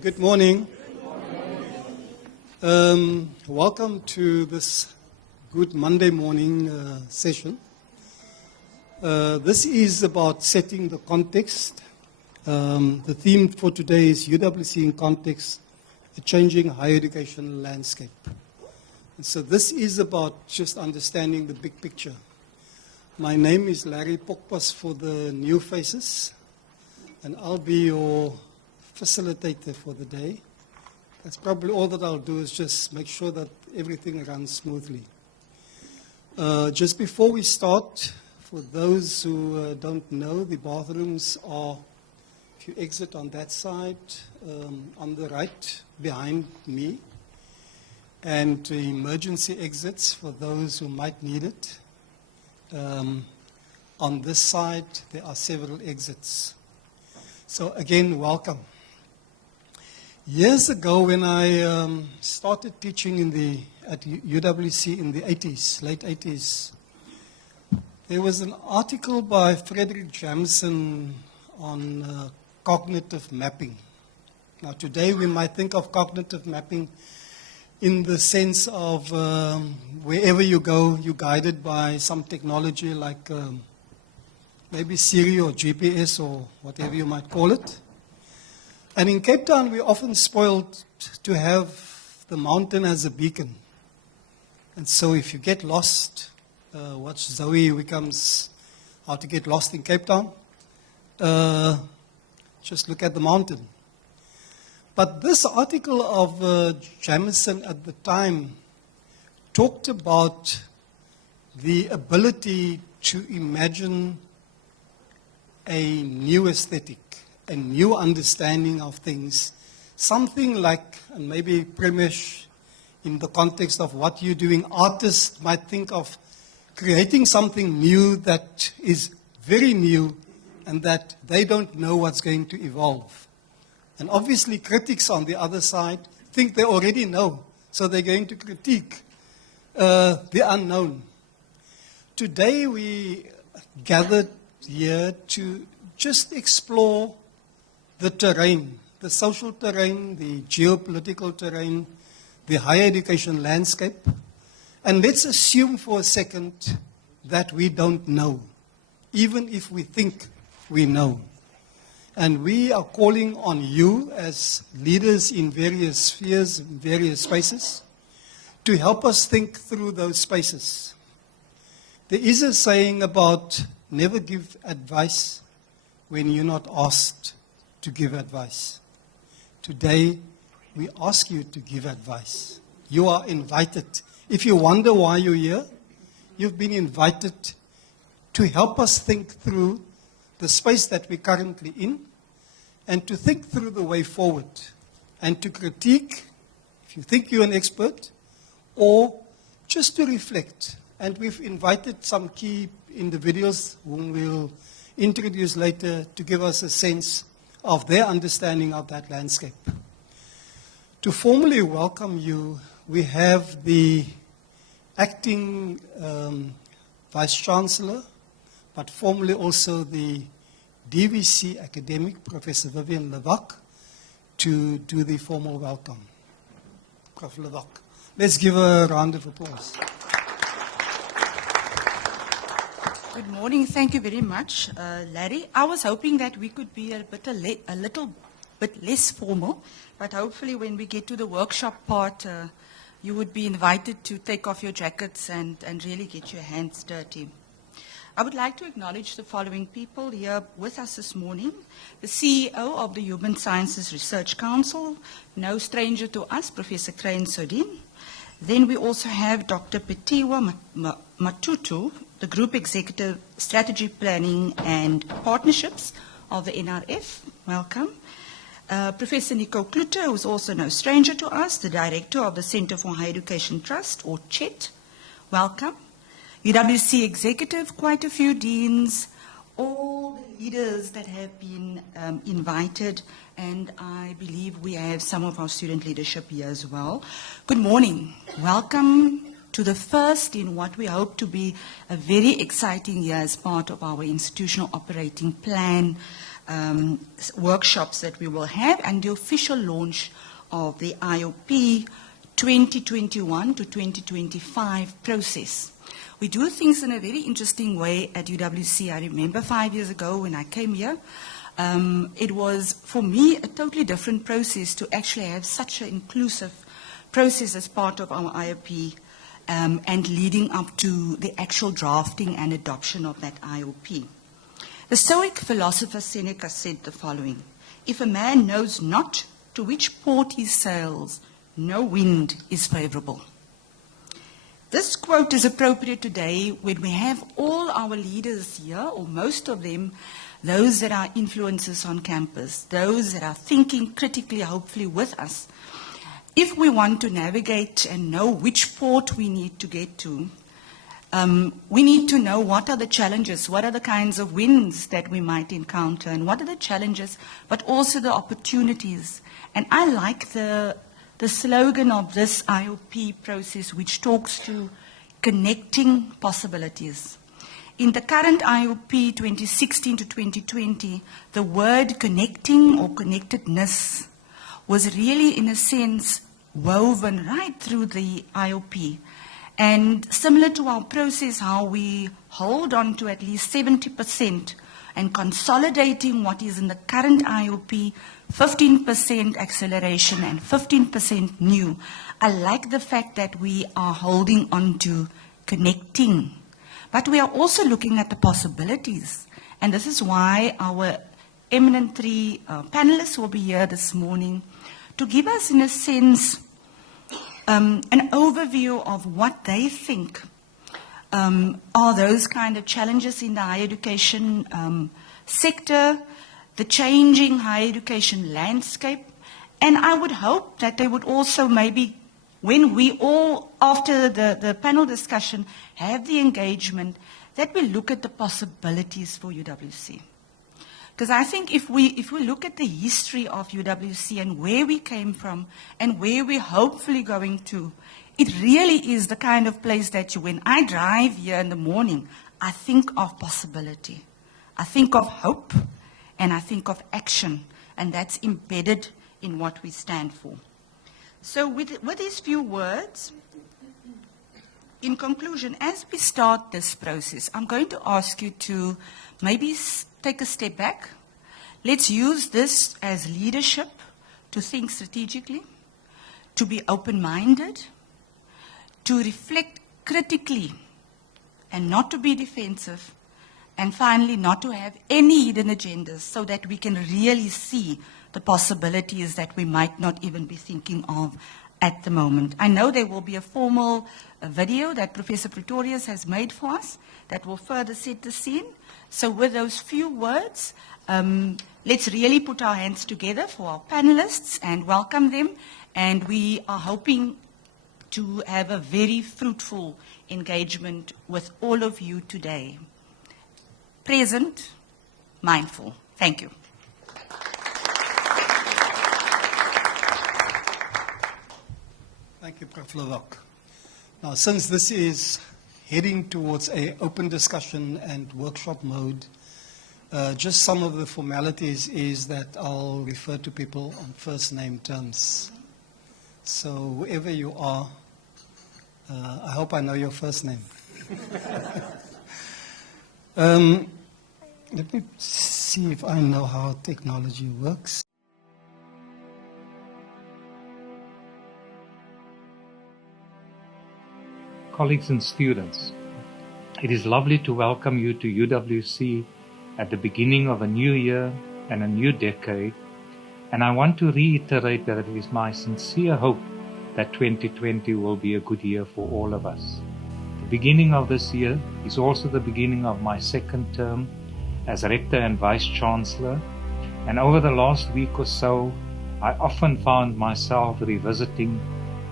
Good morning. Welcome to this good Monday morning session. This is about setting the context. The theme for today is UWC in Context, a changing higher education landscape. And so this is about just understanding the big picture. My name is Larry Pokpas for the new faces, and I'll be your facilitator for the day. That's probably all that I'll do, is just make sure that everything runs smoothly. Just before we start, for those who don't know, the bathrooms are, if you exit on that side, on the right behind me, and emergency exits for those who might need it. On this side, there are several exits. So again, welcome. Years ago, when I started teaching at UWC in the 80s, late 80s, there was an article by Frederick Jamson on cognitive mapping. Now today we might think of cognitive mapping in the sense of wherever you go, you're guided by some technology like maybe Siri or GPS or whatever you might call it. And in Cape Town, we're often spoiled to have the mountain as a beacon. And so if you get lost, watch Zoe becomes How to Get Lost in Cape Town. Just look at the mountain. But this article of Jamison at the time talked about the ability to imagine a new aesthetic, a new understanding of things, something like, and maybe Premesh, in the context of what you're doing, artists might think of creating something new that is very new and that they don't know what's going to evolve. And obviously critics on the other side think they already know, so they're going to critique the unknown. Today we gathered here to just explore the terrain, the social terrain, the geopolitical terrain, the higher education landscape. And let's assume for a second that we don't know, even if we think we know. And we are calling on you as leaders in various spheres, various spaces, to help us think through those spaces. There is a saying about never give advice when you're not asked to give advice. Today, we ask you to give advice. You are invited. If you wonder why you're here, you've been invited to help us think through the space that we're currently in, and to think through the way forward, and to critique, if you think you're an expert, or just to reflect. And we've invited some key individuals whom we'll introduce later to give us a sense of their understanding of that landscape. To formally welcome you, we have the acting Vice-Chancellor, but formally also the DVC academic, Professor Vivian Levak, to do the formal welcome. Prof. Levak. Let's give a round of applause. Good morning. Thank you very much, Larry. I was hoping that we could be a little bit less formal, but hopefully when we get to the workshop part, you would be invited to take off your jackets and really get your hands dirty. I would like to acknowledge the following people here with us this morning. The CEO of the Human Sciences Research Council, no stranger to us, Professor Crane Sodin. Then we also have Dr. Petiwa Matutu, the Group Executive Strategy Planning and Partnerships of the NRF. Welcome. Professor Nikhil Cloutier, who is also no stranger to us, the Director of the Center for Higher Education Trust, or CHET. Welcome. UWC Executive, quite a few deans, all the leaders that have been invited, and I believe we have some of our student leadership here as well. Good morning. Welcome to the first in what we hope to be a very exciting year as part of our institutional operating plan workshops that we will have, and the official launch of the IOP 2021 to 2025 process. We do things in a very interesting way at UWC. I remember 5 years ago when I came here, it was, for me, a totally different process to actually have such an inclusive process as part of our IOP and leading up to the actual drafting and adoption of that IOP. The Stoic philosopher Seneca said the following: "If a man knows not to which port he sails, no wind is favorable." This quote is appropriate today when we have all our leaders here, or most of them, those that are influencers on campus, those that are thinking critically, hopefully with us. If we want to navigate and know which port we need to get to, we need to know what are the challenges, what are the kinds of winds that we might encounter, and what are the challenges, but also the opportunities. And I like the slogan of this IOP process, which talks to connecting possibilities. In the current IOP 2016 to 2020, the word connecting or connectedness was really, in a sense, woven right through the IOP. And similar to our process, how we hold on to at least 70% and consolidating what is in the current IOP, 15% acceleration and 15% new. I like the fact that we are holding on to connecting, but we are also looking at the possibilities. And this is why our eminent three panelists will be here this morning to give us, in a sense, an overview of what they think are those kind of challenges in the higher education sector, the changing higher education landscape. And I would hope that they would also maybe, when we all, after the panel discussion, have the engagement, that we look at the possibilities for UWC. Because I think if we look at the history of UWC and where we came from and where we're hopefully going to, it really is the kind of place that when I drive here in the morning, I think of possibility. I think of hope, and I think of action, and that's embedded in what we stand for. So with these few words, in conclusion, as we start this process, I'm going to ask you to maybe take a step back. Let's use this as leadership to think strategically, to be open-minded, to reflect critically, and not to be defensive, and finally not to have any hidden agendas, so that we can really see the possibilities that we might not even be thinking of at the moment. I know there will be a formal video that Professor Pretorius has made for us that will further set the scene. So with those few words, let's really put our hands together for our panelists and welcome them. And we are hoping to have a very fruitful engagement with all of you today. Present, mindful. Thank you. Thank you, Prof. Levok. Now, since this is heading towards an open discussion and workshop mode, just some of the formalities is that I'll refer to people on first name terms. So whoever you are, I hope I know your first name. Let me see if I know how technology works. Colleagues and students, it is lovely to welcome you to UWC at the beginning of a new year and a new decade, and I want to reiterate that it is my sincere hope that 2020 will be a good year for all of us. The beginning of this year is also the beginning of my second term as Rector and Vice Chancellor, and over the last week or so, I often found myself revisiting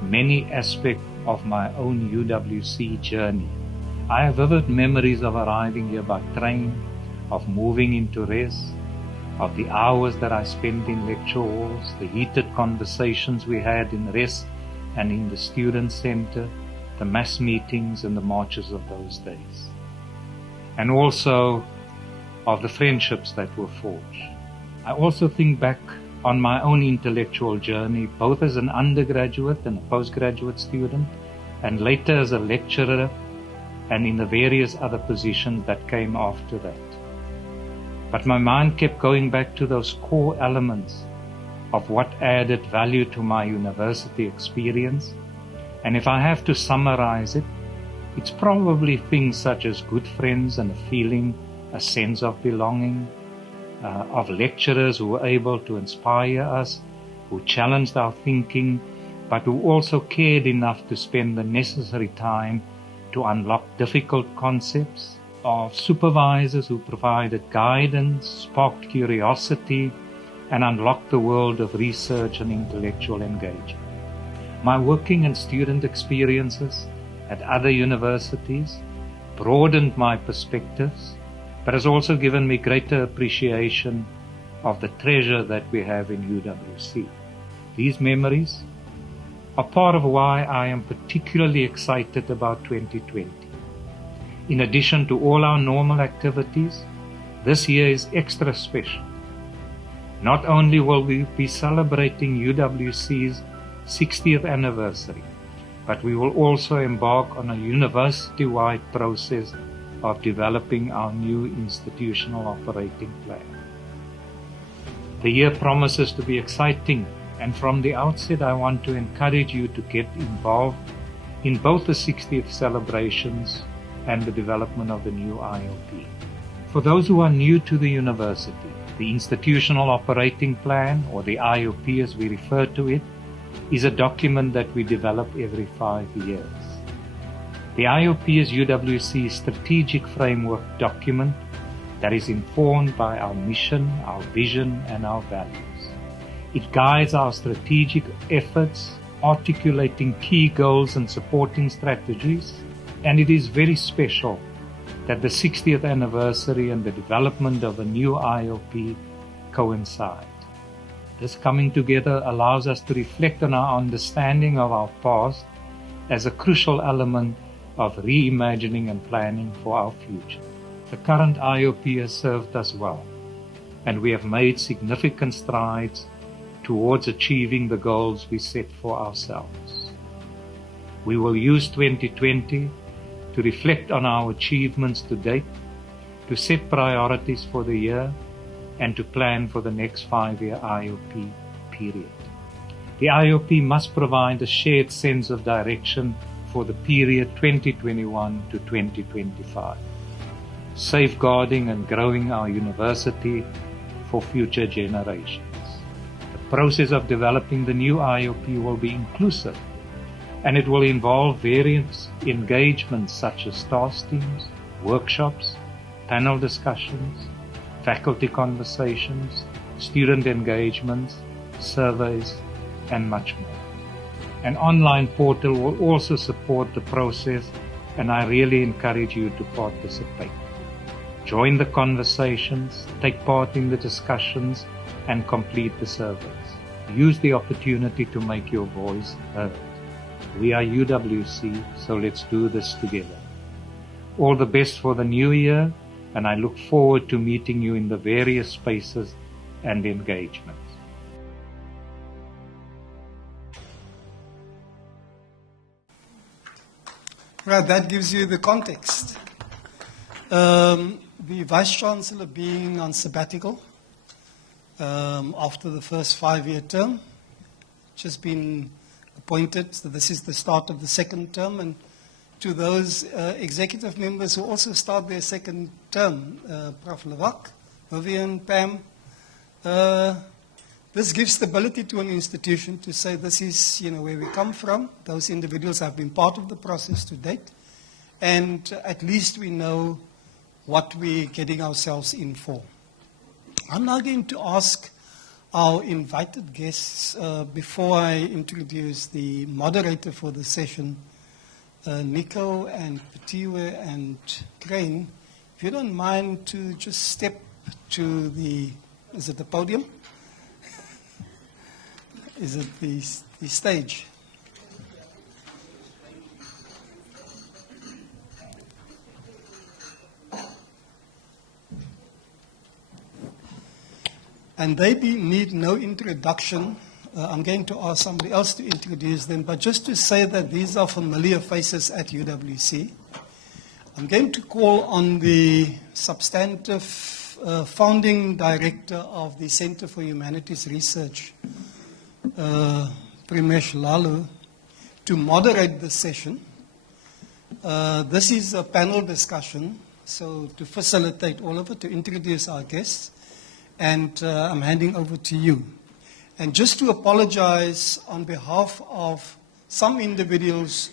many aspects of my own UWC journey. I have vivid memories of arriving here by train, of moving into res, of the hours that I spent in lecture halls, the heated conversations we had in res and in the student center, the mass meetings and the marches of those days. And also of the friendships that were forged. I also think back on my own intellectual journey, both as an undergraduate and a postgraduate student, and later as a lecturer, and in the various other positions that came after that. But my mind kept going back to those core elements of what added value to my university experience. And if I have to summarize it, it's probably things such as good friends and a feeling, a sense of belonging, of lecturers who were able to inspire us, who challenged our thinking, but who also cared enough to spend the necessary time to unlock difficult concepts, of supervisors who provided guidance, sparked curiosity, and unlocked the world of research and intellectual engagement. My working and student experiences at other universities broadened my perspectives, but has also given me greater appreciation of the treasure that we have in UWC. These memories are part of why I am particularly excited about 2020. In addition to all our normal activities, this year is extra special. Not only will we be celebrating UWC's 60th anniversary, but we will also embark on a university-wide process of developing our new institutional operating plan. The year promises to be exciting, and from the outset I want to encourage you to get involved in both the 60th celebrations and the development of the new IOP. For those who are new to the university, the Institutional Operating Plan, or the IOP as we refer to it, is a document that we develop every 5 years. The IOP is UWC's strategic framework document that is informed by our mission, our vision, and our values. It guides our strategic efforts, articulating key goals and supporting strategies, and it is very special that the 60th anniversary and the development of a new IOP coincide. This coming together allows us to reflect on our understanding of our past as a crucial element of reimagining and planning for our future. The current IOP has served us well, and we have made significant strides towards achieving the goals we set for ourselves. We will use 2020 to reflect on our achievements to date, to set priorities for the year, and to plan for the next 5-year IOP period. The IOP must provide a shared sense of direction for the period 2021 to 2025, safeguarding and growing our university for future generations. The process of developing the new IOP will be inclusive, and it will involve various engagements such as task teams, workshops, panel discussions, faculty conversations, student engagements, surveys, and much more. An online portal will also support the process, and I really encourage you to participate. Join the conversations, take part in the discussions, and complete the surveys. Use the opportunity to make your voice heard. We are UWC, so let's do this together. All the best for the new year, and I look forward to meeting you in the various spaces and engagements. Right, that gives you the context. The Vice-Chancellor being on sabbatical after the first 5-year term, just been appointed, so this is the start of the second term, and to those executive members who also start their second term, Prof. Levak, Vivian, Pam, this gives stability to an institution to say this is where we come from. Those individuals have been part of the process to date, and at least we know what we're getting ourselves in for. I'm now going to ask our invited guests, before I introduce the moderator for the session, Nico and Petiwe and Crane, if you don't mind to just step to the, is it the podium? Is it the stage? and they need no introduction. I'm going to ask somebody else to introduce them, but just to say that these are familiar faces at UWC. I'm going to call on the substantive founding director of the Center for Humanities Research, Primesh Lalu, to moderate this session. This is a panel discussion, so to facilitate all of it, to introduce our guests, and I'm handing over to you. And just to apologize on behalf of some individuals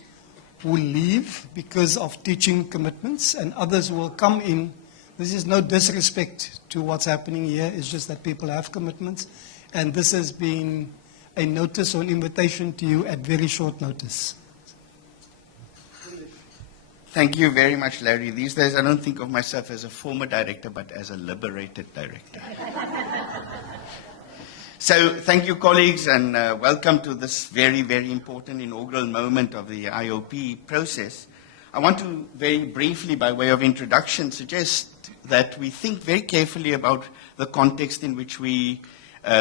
who leave because of teaching commitments, and others will come in. This is no disrespect to what's happening here, it's just that people have commitments, and this has been a notice or an invitation to you at very short notice. Thank you very much, Larry. These days I don't think of myself as a former director, but as a liberated director. So thank you, colleagues, and welcome to this very, very important inaugural moment of the IOP process. I want to very briefly, by way of introduction, suggest that we think very carefully about the context in which we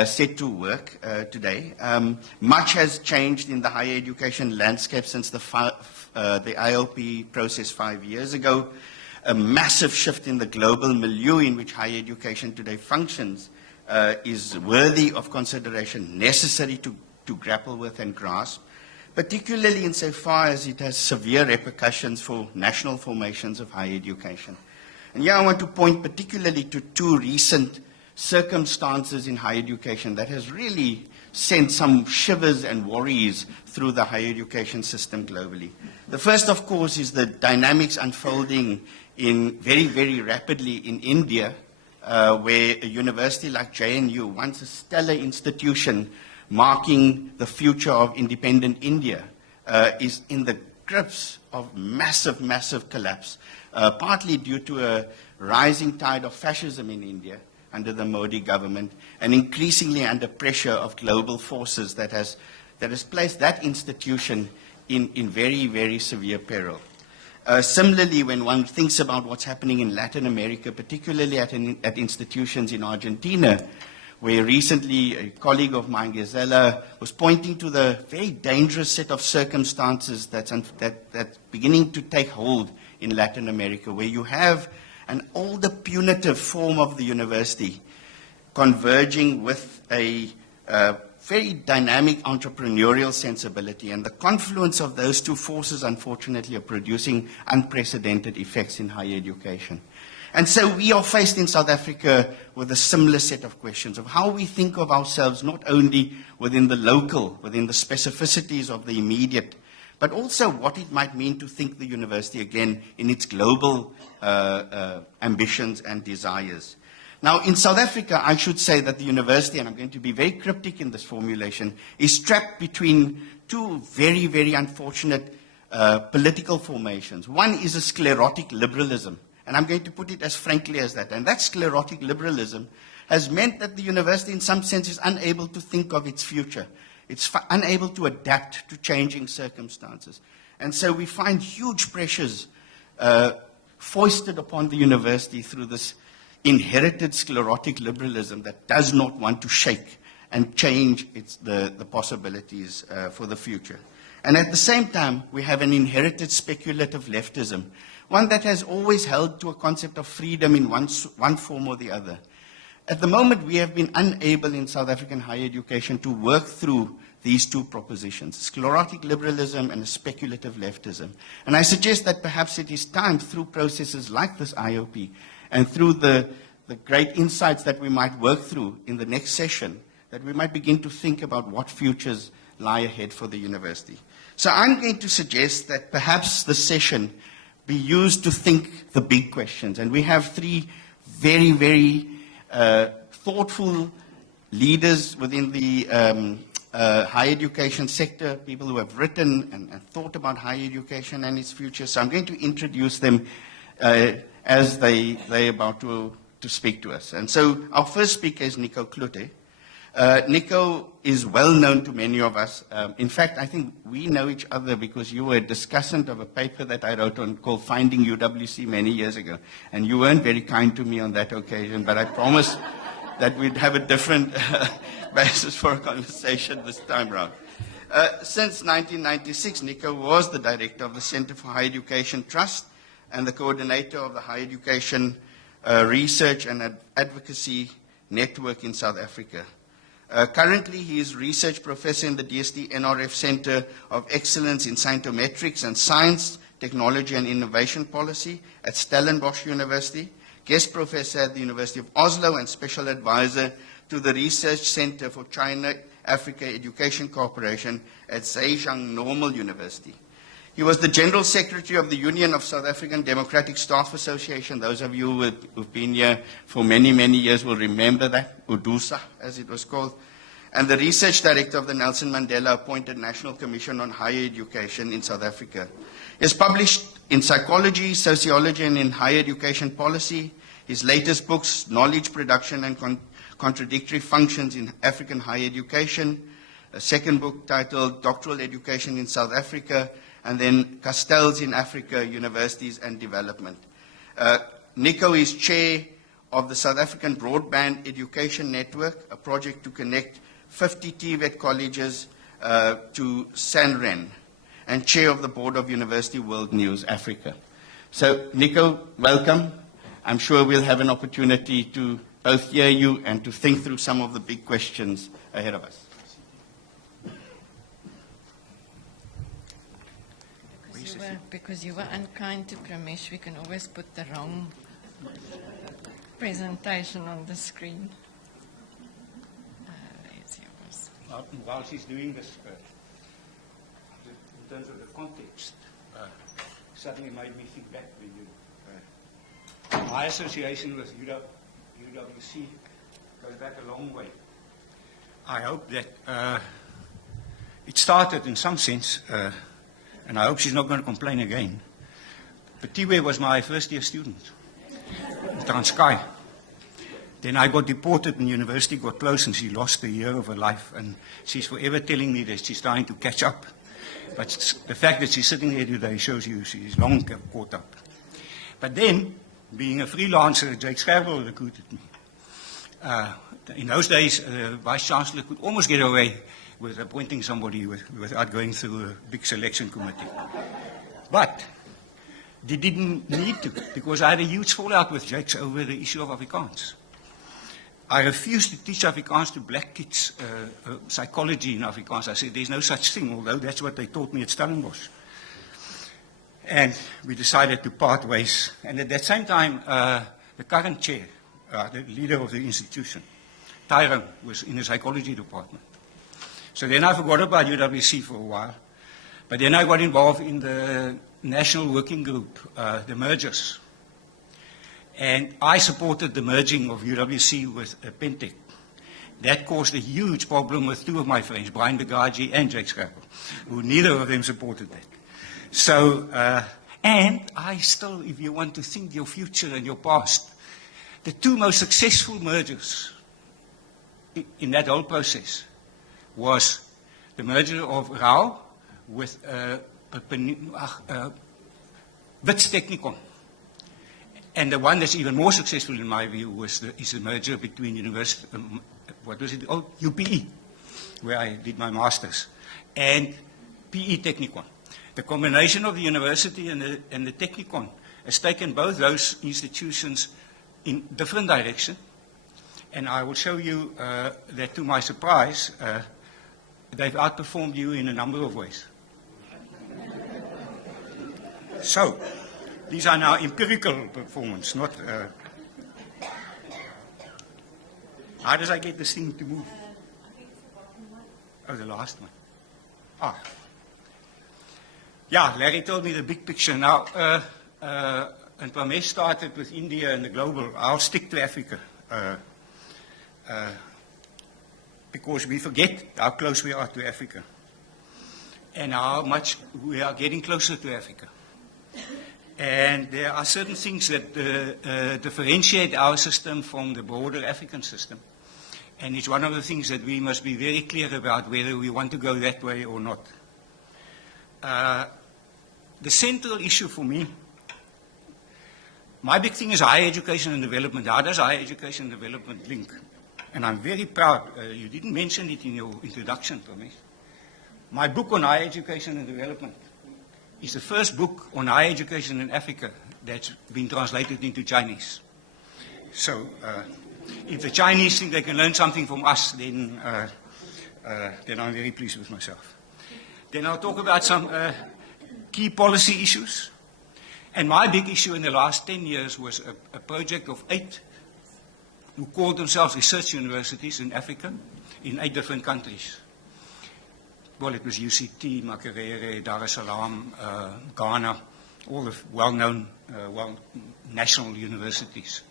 set to work today. Much has changed in the higher education landscape since the IOP process 5 years ago. A massive shift in the global milieu in which higher education today functions is worthy of consideration, necessary to grapple with and grasp, particularly insofar as it has severe repercussions for national formations of higher education. And here I want to point particularly to two recent circumstances in higher education that has really sent some shivers and worries through the higher education system globally. The first, of course, is the dynamics unfolding very, very rapidly in India, where a university like JNU, once a stellar institution marking the future of independent India, is in the grips of massive, massive collapse, partly due to a rising tide of fascism in India under the Modi government, and increasingly under pressure of global forces that has placed that institution in very, very severe peril. Similarly, when one thinks about what's happening in Latin America, particularly at institutions in Argentina, where recently a colleague of mine, Gisela, was pointing to the very dangerous set of circumstances that's beginning to take hold in Latin America, where you have an older punitive form of the university converging with a very dynamic entrepreneurial sensibility, and the confluence of those two forces, unfortunately, are producing unprecedented effects in higher education. And so we are faced in South Africa with a similar set of questions of how we think of ourselves, not only within the local, within the specificities of the immediate, but also what it might mean to think the university again in its global ambitions and desires. Now, in South Africa, I should say that the university, and I'm going to be very cryptic in this formulation, is trapped between two very, very unfortunate political formations. One is a sclerotic liberalism, and I'm going to put it as frankly as that. And that sclerotic liberalism has meant that the university, in some sense, is unable to think of its future. It's unable to adapt to changing circumstances. And so we find huge pressures foisted upon the university through this inherited sclerotic liberalism that does not want to shake and change the possibilities for the future. And at the same time, we have an inherited speculative leftism, one that has always held to a concept of freedom in one form or the other. At the moment, we have been unable in South African higher education to work through these two propositions, sclerotic liberalism and a speculative leftism. And I suggest that perhaps it is time, through processes like this IOP, and through the great insights that we might work through in the next session, that we might begin to think about what futures lie ahead for the university. So I'm going to suggest that perhaps the session be used to think the big questions. And we have three very, very thoughtful leaders within the higher education sector, people who have written and thought about higher education and its future. So I'm going to introduce them as they're about to speak to us. And so our first speaker is Nikhil Cloutier. Nikhil is well known to many of us. In fact, I think we know each other because you were a discussant of a paper that I wrote on called Finding UWC many years ago. And you weren't very kind to me on that occasion, but I promise that we'd have a different basis for a conversation this time round. Since 1996, Nico was the director of the Center for Higher Education Trust and the coordinator of the Higher Education Research and Advocacy Network in South Africa. Currently, he is research professor in the DST NRF Center of Excellence in Scientometrics and Science, Technology and Innovation Policy at Stellenbosch University, guest professor at the University of Oslo and special advisor to the Research Center for China-Africa Education Cooperation at Zhejiang Normal University. He was the General Secretary of the Union of South African Democratic Staff Association. Those of you who've been here for many, many years will remember that, UDUSA, as it was called. And the Research Director of the Nelson Mandela appointed National Commission on Higher Education in South Africa. He has published in psychology, sociology, and in higher education policy. His latest books, Knowledge Production and Contradictory Functions in African Higher Education, a second book titled Doctoral Education in South Africa, and then Castells in Africa, Universities and Development. Nico is chair of the South African Broadband Education Network, a project to connect 50 TVET colleges to SANREN, and chair of the board of University World News Africa. So, Nico, welcome. I'm sure we'll have an opportunity to both hear you and to think through some of the big questions ahead of us. Because you were unkind to Pramesh, we can always put the wrong presentation on the screen. There's yours. While she's doing this, in terms of the context, suddenly made me think back when you... my association with UWC goes back a long way. I hope that it started in some sense, and I hope she's not going to complain again. But Tiwe was my first-year student in Transkei. Then I got deported and university got closed and she lost a year of her life. And she's forever telling me that she's trying to catch up. But the fact that she's sitting here today shows you she's long caught up. But then, being a freelancer, Jake Schervel recruited me. In those days, the Vice-Chancellor could almost get away with appointing somebody without going through a big selection committee. But they didn't need to, because I had a huge fallout with Jakes over the issue of Afrikaans. I refused to teach Afrikaans to black kids, psychology in Afrikaans. I said, there's no such thing, although that's what they taught me at Stellenbosch. And we decided to part ways. And at that same time, the current chair, the leader of the institution, Tyrone, was in the psychology department. So then I forgot about UWC for a while. But then I got involved in the National Working Group, the mergers. And I supported the merging of UWC with Pentec. That caused a huge problem with two of my friends, Brian Begaji and Jake Schervel, who neither of them supported that. So, and I still, if you want to think your future and your past, the two most successful mergers in that whole process was the merger of Rao with Wits Technikon. And the one that's even more successful in my view is the merger between university, UPE, where I did my master's, and PE Technikon. The combination of the university and the Technikon has taken both those institutions in different direction. And I will show you that, to my surprise, they've outperformed you in a number of ways. So, these are now empirical performance, not... how does I get this thing to move? Oh, the last one. Ah. Yeah, Larry told me the big picture. Now, and Pramesh started with India and the global. I'll stick to Africa. Because we forget how close we are to Africa. And how much we are getting closer to Africa. And there are certain things that differentiate our system from the broader African system. And it's one of the things that we must be very clear about, whether we want to go that way or not. The central issue for me, my big thing is higher education and development. How does higher education and development link? and I'm very proud, you didn't mention it in your introduction, Ramesh. My book on higher education and development is the first book on higher education in Africa that's been translated into Chinese. So if the Chinese think they can learn something from us, then I'm very pleased with myself. Then I'll talk about some key policy issues. And my big issue in the last 10 years was a project of 8 who called themselves research universities in Africa in 8 different countries. Well, it was UCT, Makerere, Dar es Salaam, Ghana, all the well-known national universities.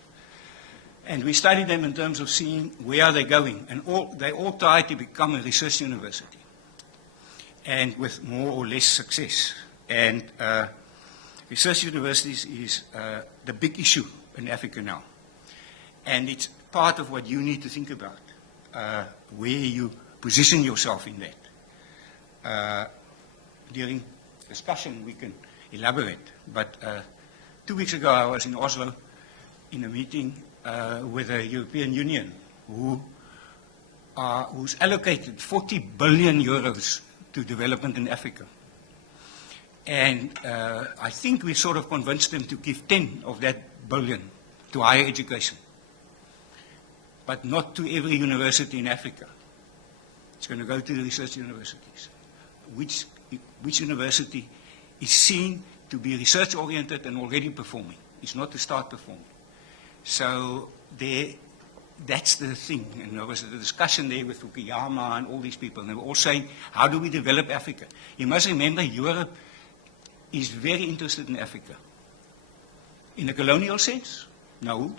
And we studied them in terms of seeing where are they going. And they all tried to become a research university, and with more or less success. And research universities is the big issue in Africa now. And it's part of what you need to think about, where you position yourself in that. During discussion, we can elaborate. But 2 weeks ago, I was in Oslo in a meeting with the European Union, who's allocated 40 billion euros to development in Africa. And I think we sort of convinced them to give 10 of that billion to higher education, but not to every university in Africa. It's going to go to the research universities. Which university is seen to be research-oriented and already performing? It's not to start performing. So that's the thing. And there was a discussion there with Fukuyama and all these people. And they were all saying, how do we develop Africa? You must remember, Europe is very interested in Africa. In a colonial sense? No.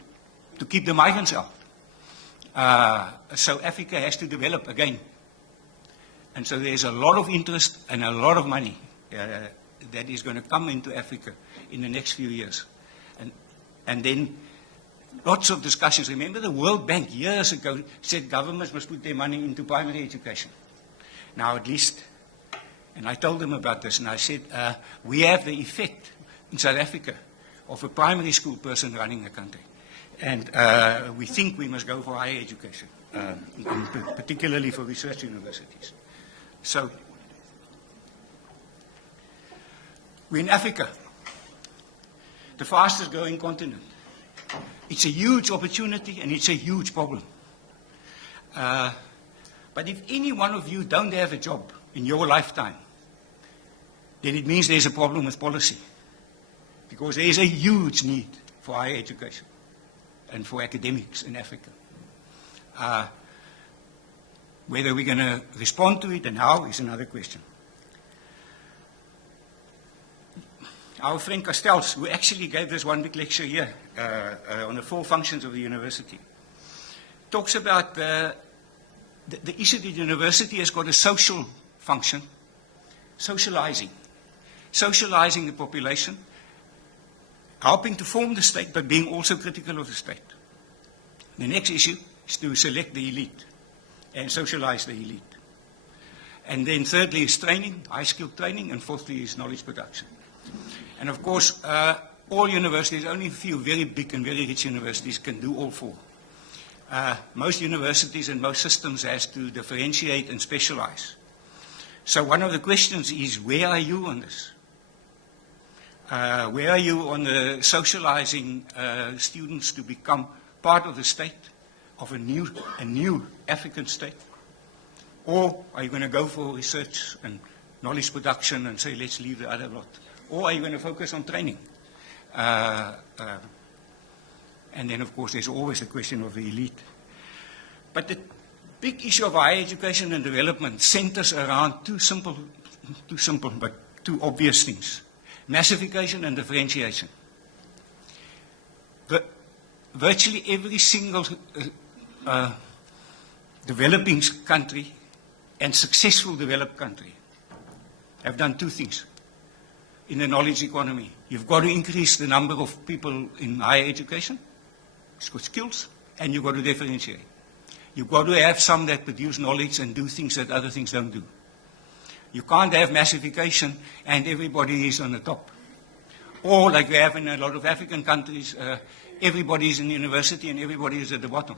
To keep the migrants out. So Africa has to develop again. And so there's a lot of interest and a lot of money that is going to come into Africa in the next few years. And then lots of discussions. Remember the World Bank years ago said governments must put their money into primary education. Now at least, and I told them about this, and I said, we have the effect in South Africa of a primary school person running the country. And we think we must go for higher education, particularly for research universities. So, we're in Africa, the fastest growing continent. It's a huge opportunity and it's a huge problem. But if any one of you don't have a job in your lifetime, then it means there's a problem with policy. Because there is a huge need for higher education and for academics in Africa. Whether we're going to respond to it and how is another question. Our friend Castells, who actually gave this one big lecture here on the 4 functions of the university, talks about the issue that the university has got a social function, socializing the population, helping to form the state, but being also critical of the state. The next issue is to select the elite and socialize the elite. And then thirdly is training, high-skilled training, and fourthly is knowledge production. And of course, all universities, only a few very big and very rich universities can do all 4. Most universities and most systems has to differentiate and specialize. So one of the questions is, where are you on this? Where are you on the socializing students to become part of the state, of a new African state? Or are you going to go for research and knowledge production and say, let's leave the other lot? Or are you going to focus on training? And then, of course, there's always the question of the elite. But the big issue of higher education and development centers around two simple but two obvious things: massification and differentiation. Virtually every single developing country and successful developed country have done 2 things in the knowledge economy. You've got to increase the number of people in higher education, it's got skills, and you've got to differentiate. You've got to have some that produce knowledge and do things that other things don't do. You can't have massification and everybody is on the top. Or like we have in a lot of African countries, everybody is in university and everybody is at the bottom.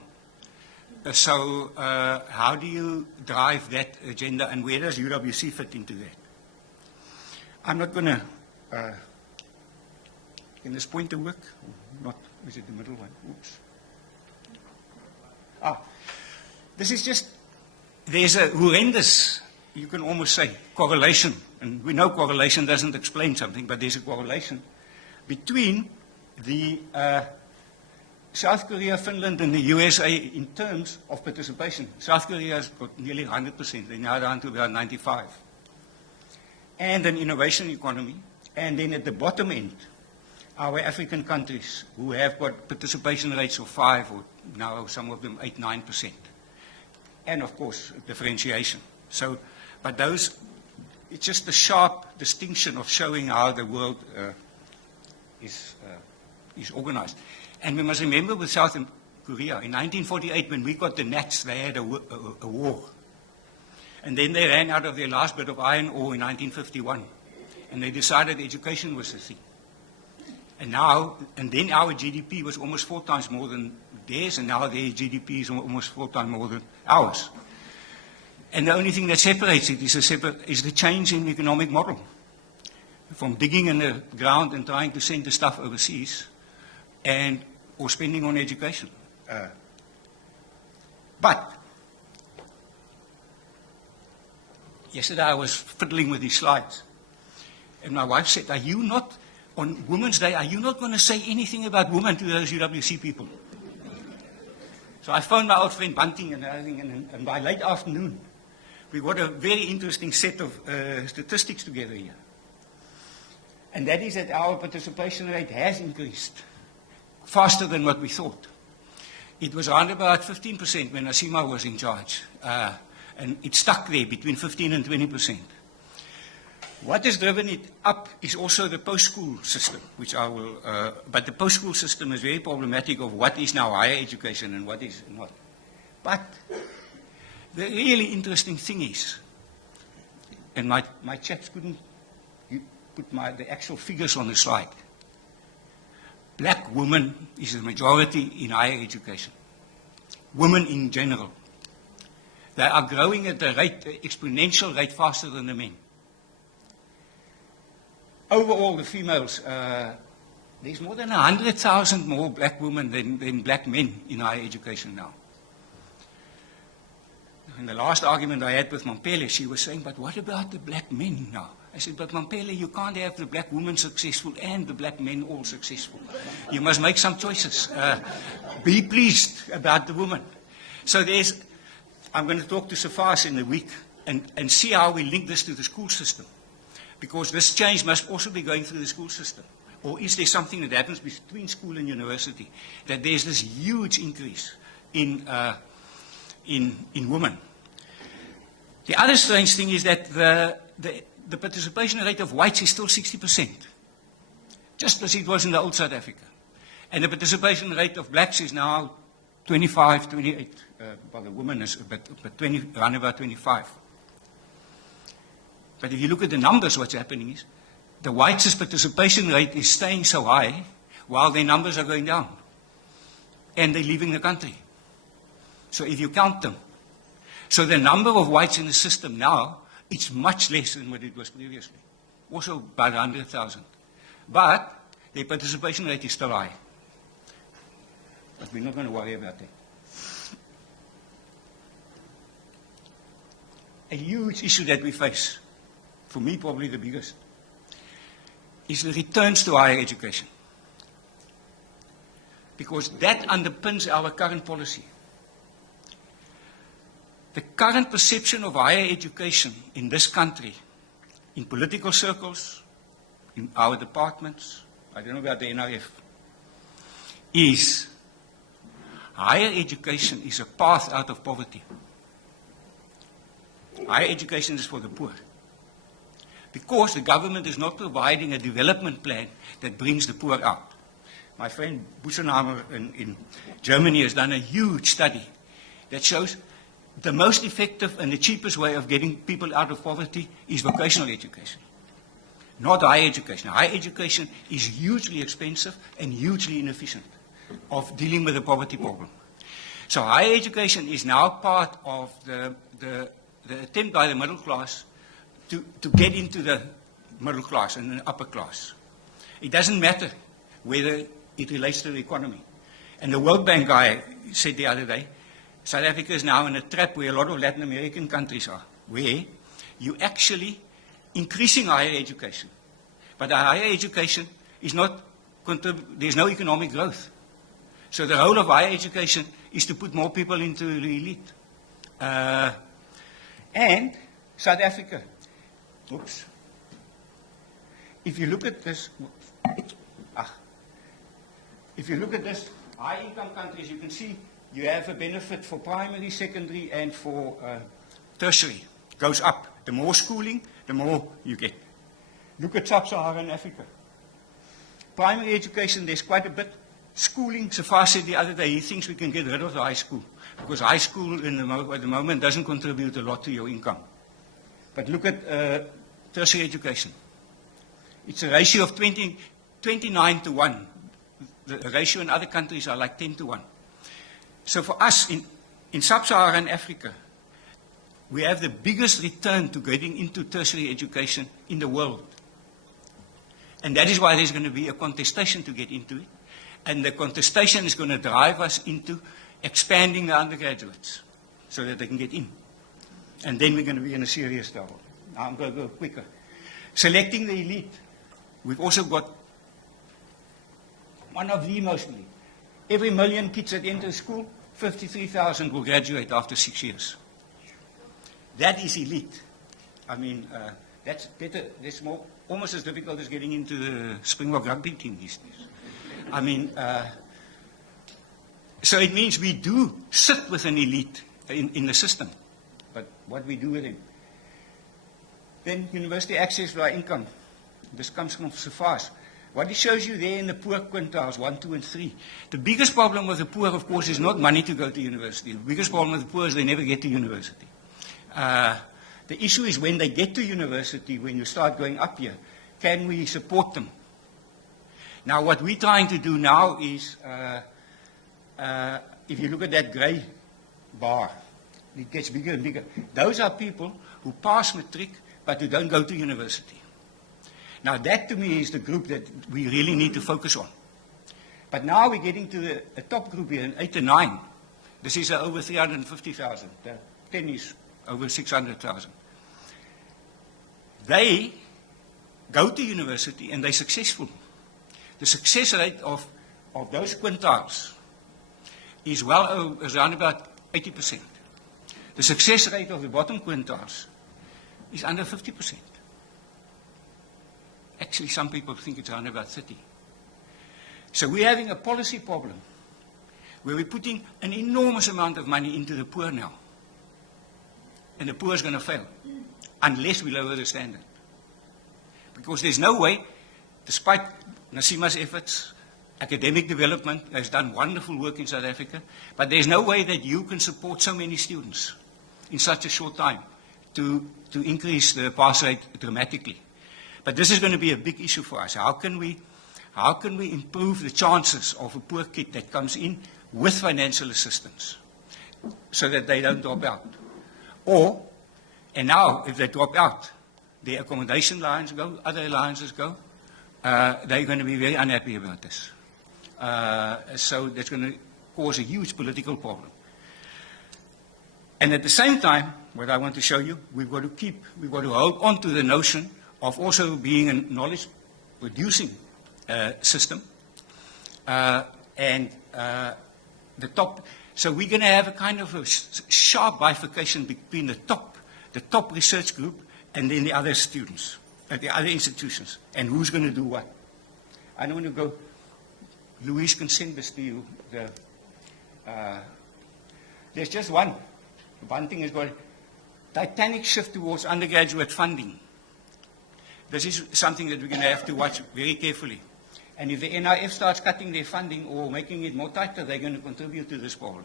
How do you drive that agenda, and where does UWC fit into that? I'm not going to. Can this pointer work? Not. Is it the middle one? Oops. This is just. There's a horrendous, you can almost say, correlation, and we know correlation doesn't explain something, but there's a correlation between the South Korea, Finland, and the USA in terms of participation. South Korea has got nearly 100%. They're now down to about 95%. And an innovation economy. And then at the bottom end, our African countries who have got participation rates of 5%, or now some of them 8%, 9%. And of course, differentiation. So, but those, it's just a sharp distinction of showing how the world is organized. And we must remember with South Korea, in 1948, when we got the Nats, they had a war. And then they ran out of their last bit of iron ore in 1951. And they decided education was the thing. And then our GDP was almost 4 times more than theirs, and now their GDP is almost 4 times more than ours. And the only thing that separates it is the change in economic model. From digging in the ground and trying to send the stuff overseas, or spending on education. But yesterday I was fiddling with these slides, and my wife said, "Are you not, on Women's Day, are you not going to say anything about women to those UWC people?" So I phoned my old friend Bunting and everything, and by late afternoon, we got a very interesting set of statistics together here. And that is that our participation rate has increased faster than what we thought. It was around about 15% when Asima was in charge, and it stuck there between 15 and 20%. What has driven it up is also the post-school system, which I will, but the post-school system is very problematic of what is now higher education and what is not. But the really interesting thing is, and my chaps couldn't put the actual figures on the slide. Black women is the majority in higher education. Women in general. They are growing at the exponential rate faster than the men. Overall, the females, there's more than 100,000 more black women than black men in higher education now. In the last argument I had with Mampele, she was saying, "But what about the black men now?" I said, "But Mampele, you can't have the black women successful and the black men all successful. You must make some choices. Be pleased about the women." So I'm going to talk to Safas in a week and see how we link this to the school system. Because this change must also be going through the school system. Or is there something that happens between school and university, that there's this huge increase in women? The other strange thing is that the participation rate of whites is still 60%, just as it was in the old South Africa. And the participation rate of blacks is now 25, 28. Well, the women is around about 25. But if you look at the numbers, what's happening is the whites' participation rate is staying so high while their numbers are going down. And they're leaving the country. So if you count them, so the number of whites in the system now, it's much less than what it was previously. Also about 100,000. But their participation rate is still high. But we're not going to worry about that. A huge issue that we face, for me probably the biggest, is the returns to higher education. Because that underpins our current policy. The current perception of higher education in this country, in political circles, in our departments, I don't know about the NRF, is higher education is a path out of poverty. Higher education is for the poor. Because the government is not providing a development plan that brings the poor out. My friend Busenhammer in Germany has done a huge study that shows the most effective and the cheapest way of getting people out of poverty is vocational education, not higher education. Higher education is hugely expensive and hugely inefficient of dealing with the poverty problem. So higher education is now part of the attempt by the middle class to get into the middle class and the upper class. It doesn't matter whether it relates to the economy. And the World Bank guy said the other day, South Africa is now in a trap where a lot of Latin American countries are, where you actually increasing higher education. But the higher education is not, there's no economic growth. So the role of higher education is to put more people into the elite. And South Africa, oops, if you look at this, if you look at this, high income countries, you can see you have a benefit for primary, secondary, and for tertiary. It goes up. The more schooling, the more you get. Look at sub-Saharan Africa. Primary education, there's quite a bit. Schooling, Safar said the other day, he thinks we can get rid of the high school. Because high school at the moment doesn't contribute a lot to your income. But look at tertiary education. It's a ratio of 29 to 1. The ratio in other countries are like 10 to 1. So for us in sub-Saharan Africa, we have the biggest return to getting into tertiary education in the world. And that is why there's going to be a contestation to get into it. And the contestation is going to drive us into expanding the undergraduates so that they can get in. And then we're going to be in a serious trouble. Now I'm going to go quicker. Selecting the elite. We've also got one of the most elite. Every million kids that enter school, 53,000 will graduate after 6 years. That is elite. I mean, that's better. That's more, almost as difficult as getting into the Springbok rugby team these days. I mean, so it means we do sit with an elite in the system. But what we do with him. Then university access by income. This comes from Safar's. What it shows you there in the poor quintiles, 1, 2, and 3. The biggest problem with the poor, of course, is not money to go to university. The biggest problem with the poor is they never get to university. The issue is when they get to university, when you start going up here, can we support them? Now, what we're trying to do now is, if you look at that grey bar, it gets bigger and bigger. Those are people who pass matric, but who don't go to university. Now, that to me is the group that we really need to focus on. But now we're getting to the top group here, 8 and 9. This is over 350,000. 10 is over 600,000. They go to university and they're successful. The success rate of those quintiles is around about 80%. The success rate of the bottom quintiles is under 50%. Actually, some people think it's around about 30. So we're having a policy problem where we're putting an enormous amount of money into the poor now. And the poor is going to fail unless we lower the standard. Because there's no way, despite Nasima's efforts, academic development has done wonderful work in South Africa, but there's no way that you can support so many students in such a short time to increase the pass rate dramatically. But this is going to be a big issue for us. How can we improve the chances of a poor kid that comes in with financial assistance so that they don't drop out? And now, if they drop out, the accommodation lines go, other alliances go, they're going to be very unhappy about this. So that's going to cause a huge political problem. And at the same time, what I want to show you, we've got to hold on to the notion of also being a knowledge-producing system. And the top, so we're going to have a kind of a sharp bifurcation between the top research group and then the other students, the other institutions, and who's going to do what. I don't want to go, Louise can send this to you. There's just one thing is called titanic shift towards undergraduate funding. This is something that we're going to have to watch very carefully. And if the NIF starts cutting their funding or making it more tighter, they're going to contribute to this problem.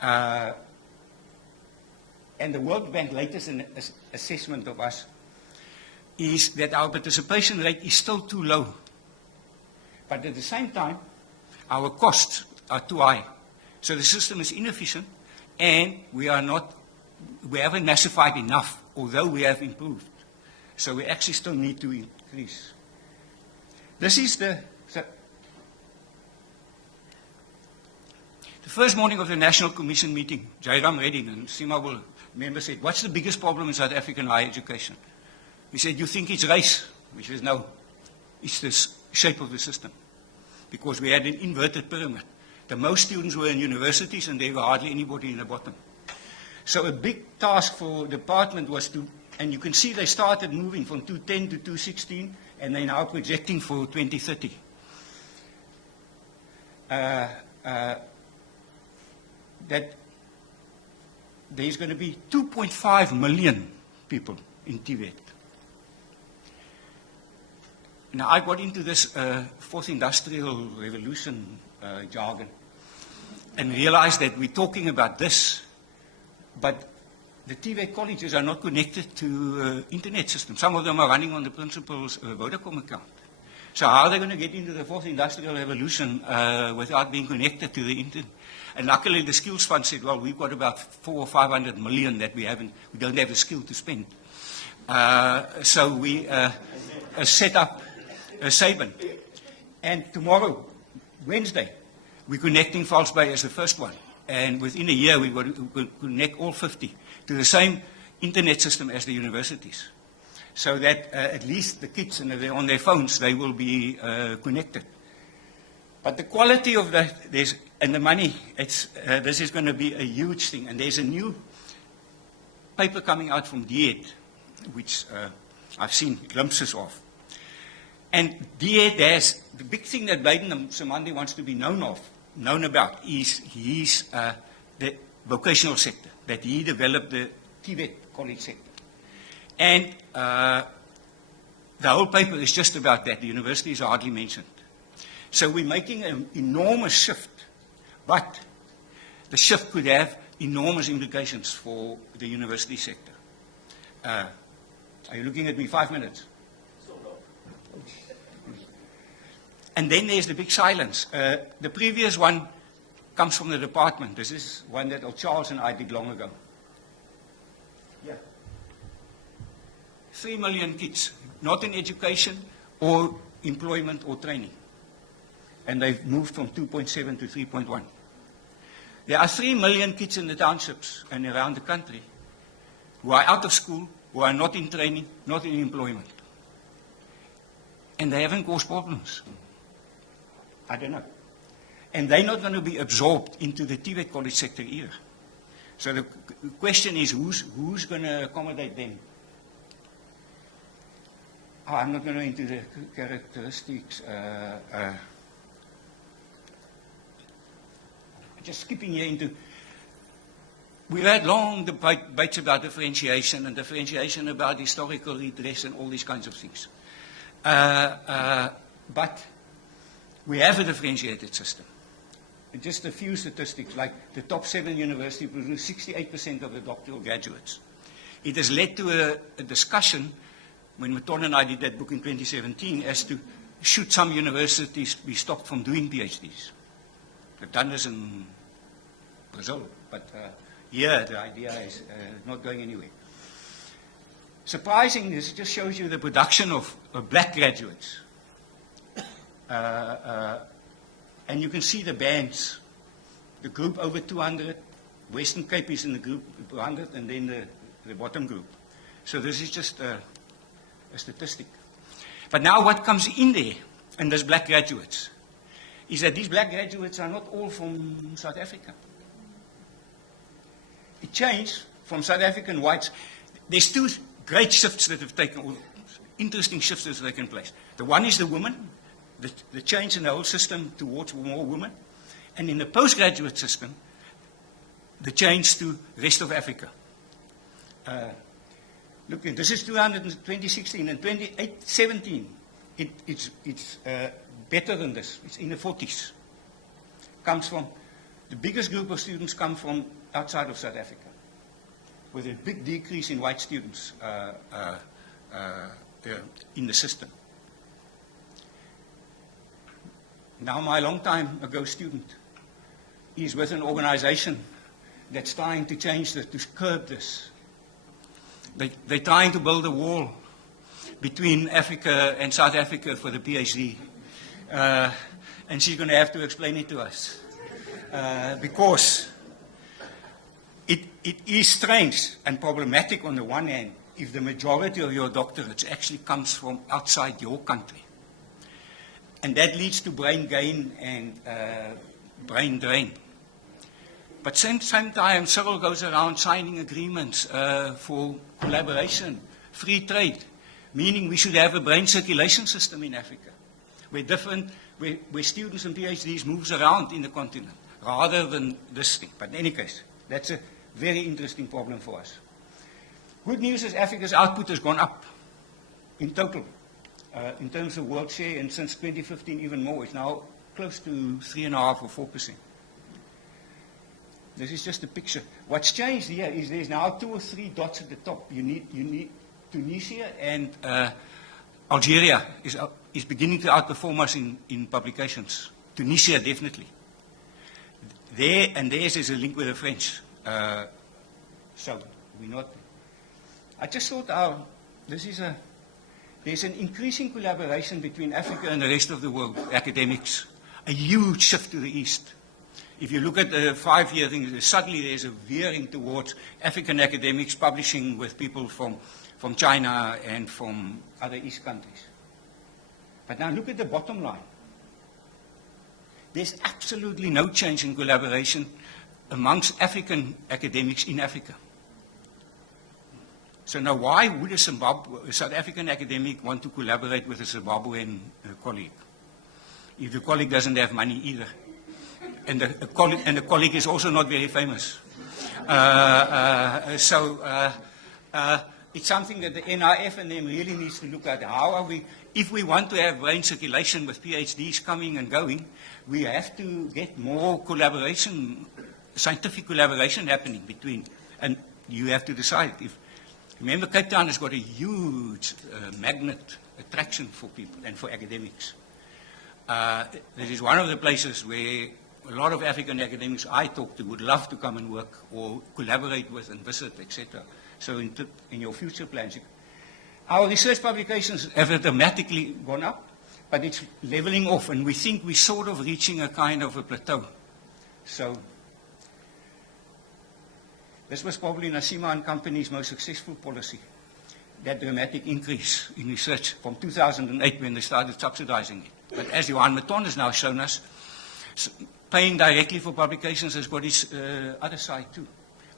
And the World Bank latest assessment of us is that our participation rate is still too low. But at the same time, our costs are too high. So the system is inefficient, and we haven't massified enough, although we have improved. So we actually still need to increase. This is the first morning of the National Commission meeting. Jairam Redding and Sima will remember said, "What's the biggest problem in South African higher education?" He said, "You think it's race?" Which is no, it's the shape of the system. Because we had an inverted pyramid. The most students were in universities and there were hardly anybody in the bottom. So a big task for the department was to, and you can see they started moving from 210 to 216, and they're now projecting for 2030. That there's going to be 2.5 million people in Tibet. Now, I got into this fourth industrial revolution jargon and realized that we're talking about this, but the Tibet colleges are not connected to internet systems. Some of them are running on the principal's Vodacom account. So how are they going to get into the fourth industrial revolution without being connected to the internet? And luckily the skills fund said, well, we've got about 400 or 500 million that we don't have the skill to spend. So we set up Saban. And tomorrow, Wednesday, we're connecting False Bay as the first one. And within a year, we're going to connect all 50 to the same internet system as the universities. So that at least the kids, and if they're on their phones, they will be connected. But the quality of that, and the money, this is going to be a huge thing. And there's a new paper coming out from DED, which I've seen glimpses of. And DED has, the big thing that Bladen Samandi wants to be known about is the vocational sector, that he developed the Tibet college sector. And the whole paper is just about that. The universities are hardly mentioned. So we're making an enormous shift, but the shift could have enormous implications for the university sector. Are you looking at me 5 minutes? And then there's the big silence. The previous one comes from the department. This is one that Charles and I did long ago. Yeah. 3 million kids, not in education or employment or training. And they've moved from 2.7 to 3.1. There are 3 million kids in the townships and around the country who are out of school, who are not in training, not in employment. And they haven't caused problems. I don't know. And they're not going to be absorbed into the Tibet college sector either. So the question is, who's going to accommodate them? I'm not going to go into the characteristics. Just skipping here into, we've had long debates about differentiation and differentiation about historical redress and all these kinds of things. But we have a differentiated system. Just a few statistics, like the top 7 universities produce 68% of the doctoral graduates. It has led to a discussion when Maton and I did that book in 2017 as to should some universities be stopped from doing PhDs. We've done this in Brazil, but here the idea is not going anywhere. Surprising, this just shows you the production of black graduates. And you can see the bands. The group over 200, Western Cape is in the group 200, and then the bottom group. So this is just a statistic. But now what comes in there, and those black graduates, is that these black graduates are not all from South Africa. It changed from South African whites. There's 2 great shifts that have taken, or interesting shifts that have taken place. The one is the women, the change in the whole system towards more women. And in the postgraduate system, the change to rest of Africa. Look, this is 2016 and 2017. It's better than this. It's in the 40s. Comes from, the biggest group of students come from outside of South Africa, with a big decrease in white students in the system. Now, my long time ago student, is with an organization that's trying to change this, to curb this. They're trying to build a wall between Africa and South Africa for the PhD. And she's going to have to explain it to us. Because it is strange and problematic on the one hand if the majority of your doctorates actually comes from outside your country. And that leads to brain gain and brain drain. But same time, Cyril goes around signing agreements for collaboration, free trade, meaning we should have a brain circulation system in Africa, where students and PhDs moves around in the continent, rather than this thing. But in any case, that's a very interesting problem for us. Good news is Africa's output has gone up in total, in terms of world share, and since 2015 even more. It's now close to 3.5 or 4%. This is just a picture. What's changed here is there's now 2 or 3 dots at the top. You need Tunisia and Algeria is beginning to outperform us in publications. Tunisia, definitely. Theirs is a link with the French. So we're not. I just thought there's an increasing collaboration between Africa and the rest of the world, academics. A huge shift to the east. If you look at the 5-year thing, suddenly there's a veering towards African academics publishing with people from China and from other East countries. But now look at the bottom line. There's absolutely no change in collaboration amongst African academics in Africa. So now why would a South African academic want to collaborate with a Zimbabwean colleague? If the colleague doesn't have money either. And the colleague is also not very famous. It's something that the NIF and them really needs to look at. How are we, if we want to have brain circulation with PhDs coming and going, we have to get more collaboration, scientific collaboration happening between, and you have to decide. Remember, Cape Town has got a huge magnet attraction for people and for academics. This is one of the places where a lot of African academics I talk to would love to come and work or collaborate with and visit, etc. So in your future plans, our research publications have dramatically gone up, but it's leveling off, and we think we're sort of reaching a kind of a plateau. So this was probably Nasima and Company's most successful policy, that dramatic increase in research from 2008 when they started subsidizing it. But as Johan Maton has now shown us, paying directly for publications has got its other side too,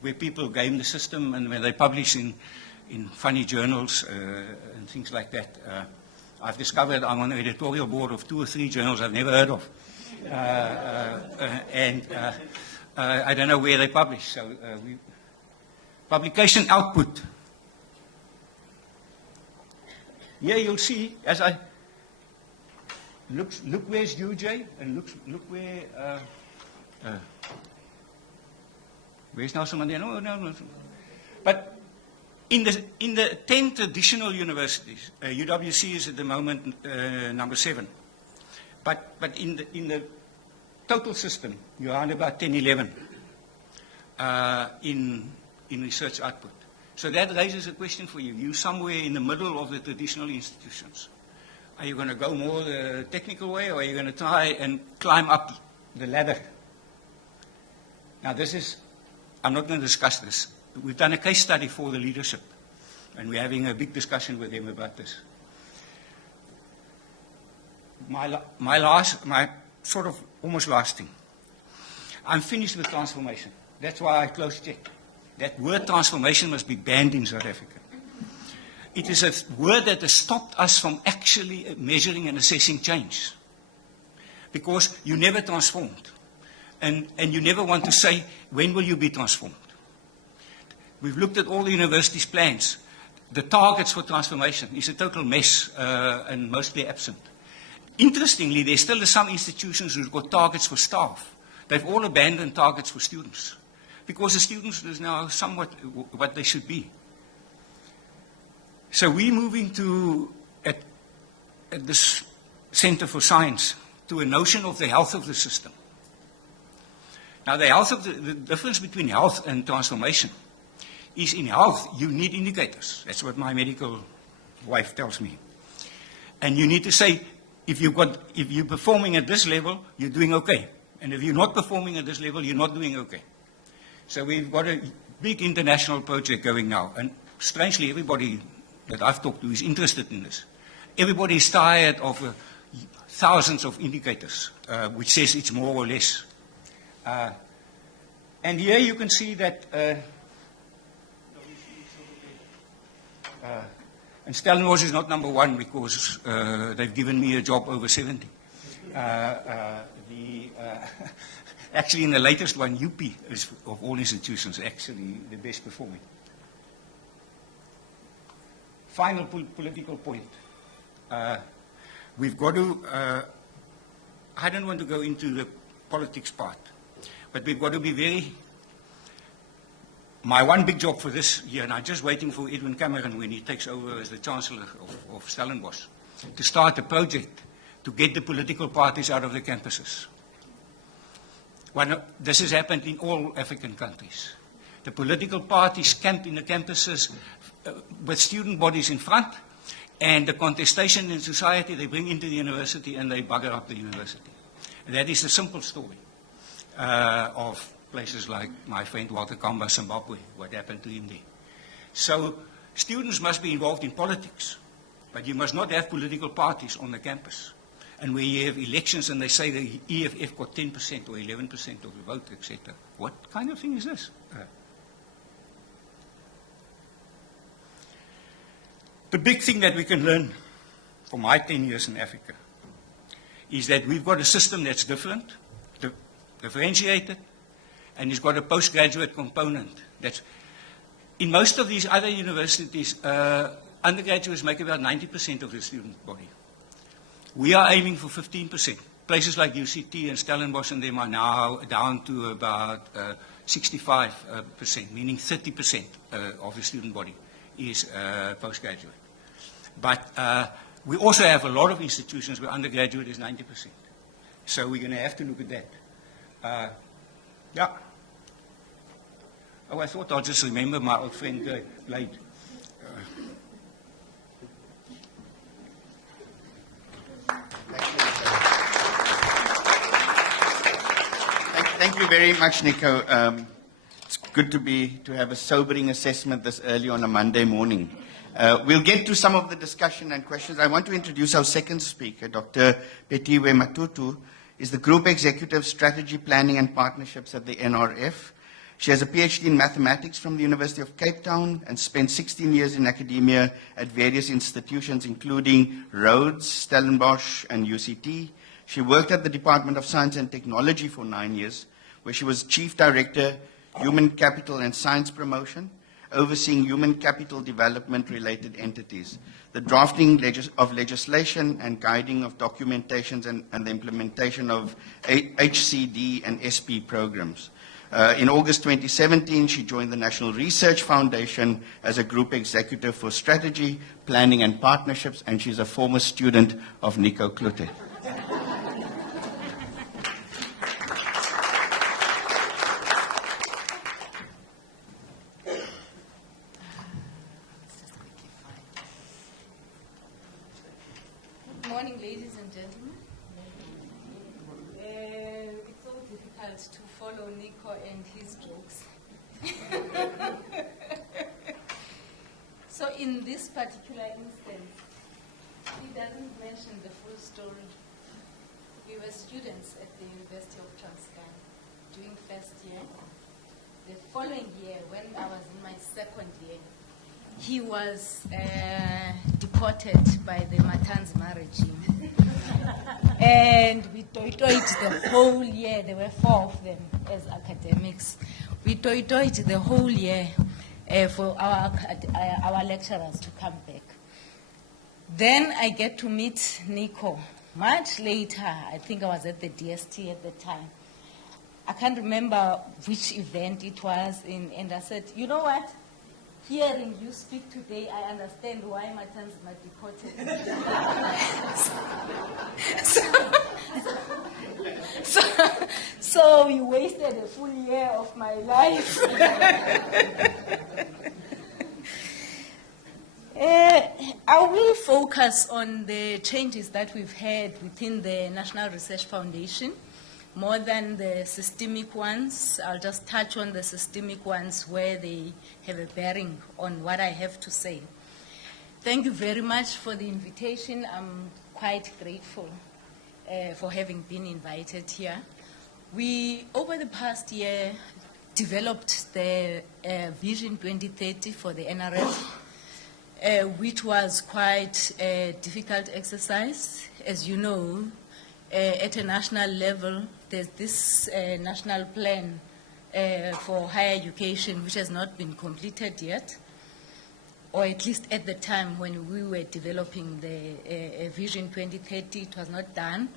where people game the system and where they publish in funny journals and things like that. I've discovered I'm on the editorial board of 2 or 3 journals I've never heard of. I don't know where they publish. So publication output. Here you'll see, as I look where's UJ, and look where where's Nelson Mandela? No. But in the 10 traditional universities, UWC is at the moment number 7. But in the total system, you're around about 10, 11 in research output. So that raises a question for you. You're somewhere in the middle of the traditional institutions. Are you going to go more the technical way, or are you going to try and climb up the ladder? Now I'm not going to discuss this. We've done a case study for the leadership, and we're having a big discussion with them about this. My sort of almost last thing. I'm finished with transformation. That's why I close check. That word transformation must be banned in South Africa. It is a word that has stopped us from actually measuring and assessing change. Because you never transformed. And you never want to say, when will you be transformed? We've looked at all the universities' plans. The targets for transformation is a total mess and mostly absent. Interestingly, there still are some institutions who've got targets for staff. They've all abandoned targets for students. Because the students is now somewhat what they should be. So we're moving at this Center for Science, to a notion of the health of the system. Now, the difference between health and transformation is in health, you need indicators. That's what my medical wife tells me. And you need to say, if you're performing at this level, you're doing okay. And if you're not performing at this level, you're not doing okay. So we've got a big international project going now. And strangely, everybody that I've talked to is interested in this. Everybody is tired of thousands of indicators, which says it's more or less. And here you can see that, and Stellenbosch is not number one because they've given me a job over 70. Actually, in the latest one, UP is, of all institutions, actually the best performing. Final political point. We've got to, I don't want to go into the politics part, but we've got to be very, my one big job for this year, and I'm just waiting for Edwin Cameron when he takes over as the Chancellor of Stellenbosch, to start a project to get the political parties out of the campuses. This has happened in all African countries. The political parties camp in the campuses with student bodies in front, and the contestation in society they bring into the university and they bugger up the university. And that is the simple story of places like my friend Walter Kamba, Zimbabwe, what happened to him there. So students must be involved in politics, but you must not have political parties on the campus. And where you have elections and they say the EFF got 10% or 11% of the vote, etc. What kind of thing is this? The big thing that we can learn from my 10 years in Africa is that we've got a system that's different, differentiated, and it's got a postgraduate component. That's, in most of these other universities, undergraduates make about 90% of the student body. We are aiming for 15%. Places like UCT and Stellenbosch and them are now down to about 65%, meaning 30% of the student body is postgraduate. But we also have a lot of institutions where undergraduate is 90%. So we're going to have to look at that. Yeah. Oh, I thought I'll just remember my old friend Blade. Thank you very much, Nico. It's good to have a sobering assessment this early on a Monday morning. We'll get to some of the discussion and questions. I want to introduce our second speaker, Dr. Petiwe Matutu, is the Group Executive Strategy Planning and Partnerships at the NRF. She has a PhD in mathematics from the University of Cape Town and spent 16 years in academia at various institutions, including Rhodes, Stellenbosch, and UCT. She worked at the Department of Science and Technology for 9 years, where she was Chief Director, Human Capital and Science Promotion, overseeing human capital development-related entities, the drafting of legislation and guiding of documentations and the implementation of HCD and SP programs. In August 2017, she joined the National Research Foundation as a group executive for strategy, planning, and partnerships, and she's a former student of Nikhil Cloutier. Good morning, ladies and gentlemen. It's so difficult to follow Nico and his jokes. So in this particular instance, he doesn't mention the full story. We were students at the University of Transkei during first year. The following year, when I was in my second year, he was deported by the Matanzima regime. And we toitoed the whole year. There were 4 of them as academics. We toitoed the whole year for our lecturers to come back. Then I get to meet Nico much later. I think I was at the DST at the time. I can't remember which event it was, and I said, you know what? Hearing you speak today, I understand why Matanzima deported me. So you wasted a full year of my life. I will focus on the changes that we've had within the National Research Foundation, more than the systemic ones. I'll just touch on the systemic ones where they have a bearing on what I have to say. Thank you very much for the invitation. I'm quite grateful for having been invited here. We, over the past year, developed the Vision 2030 for the NRF, which was quite a difficult exercise. As you know, at a national level, there's this national plan for higher education, which has not been completed yet, or at least at the time when we were developing the Vision 2030, it was not done.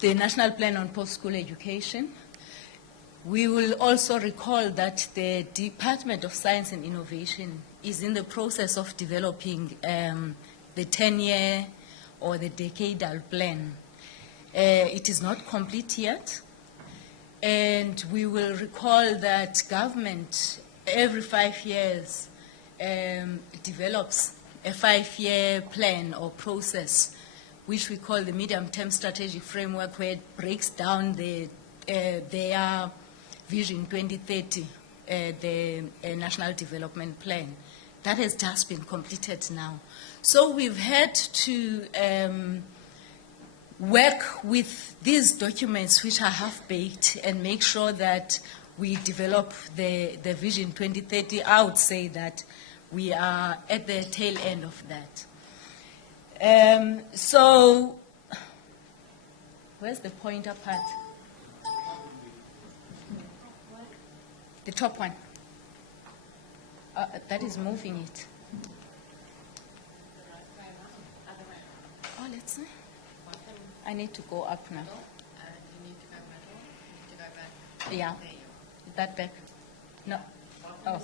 The National Plan on Post-School Education. We will also recall that the Department of Science and Innovation is in the process of developing the 10-year or the decadal plan. It is not complete yet, and we will recall that government every 5 years develops a 5-year plan or process, which we call the medium-term strategic framework, where it breaks down their Vision 2030, the National Development Plan. That has just been completed now. So we've had to work with these documents, which are half-baked, and make sure that we develop the Vision 2030. I would say that we are at the tail end of that. So, where's the pointer part? The top one. That is moving it. Oh, let's see. I need to go up now. Yeah. That back. No. Oh.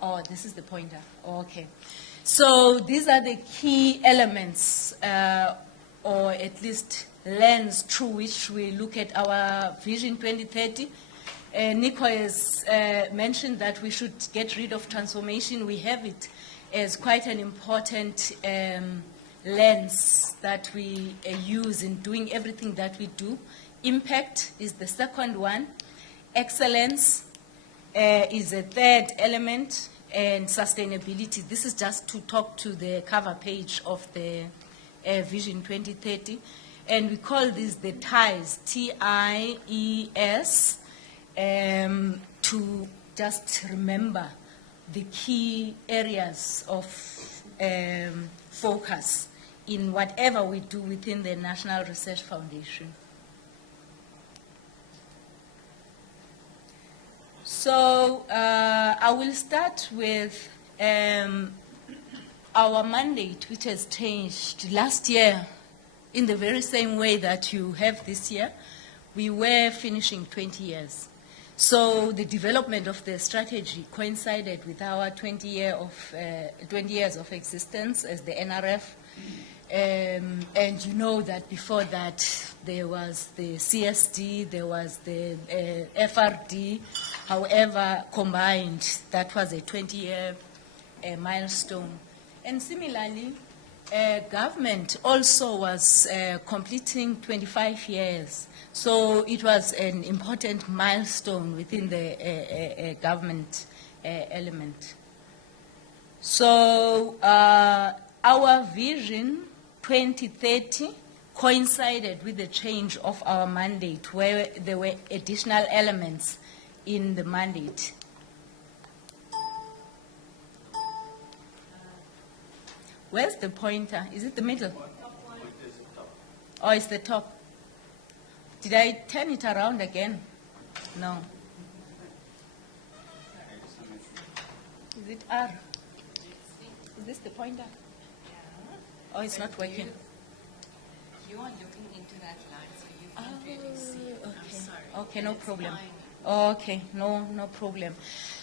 Oh, this is the pointer. Oh, okay. So these are the key elements, or at least lens through which we look at our Vision 2030. Nico has mentioned that we should get rid of transformation. We have it as quite an important lens that we use in doing everything that we do. Impact is the second one. Excellence is a third element, and sustainability. This is just to talk to the cover page of the Vision 2030. And we call these the TIES, T-I-E-S, to just remember the key areas of focus in whatever we do within the National Research Foundation. So I will start with our mandate, which has changed. Last year, in the very same way that you have this year, we were finishing 20 years. So the development of the strategy coincided with our 20 years of existence as the NRF. And you know that before that, there was the CSD, there was the FRD. However, combined, that was a 20-year milestone. And similarly, government also was completing 25 years. So it was an important milestone within the government element. So our Vision 2030 coincided with the change of our mandate, where there were additional elements in the mandate. Where's the pointer? Is it the middle? Oh, it's the top. Did I turn it around again? No. Is it R? Is this the pointer? Oh, it's not working. You are looking into that line, so you can't really see it. Okay. I'm sorry. Okay, no It's problem. fine. Okay, no problem.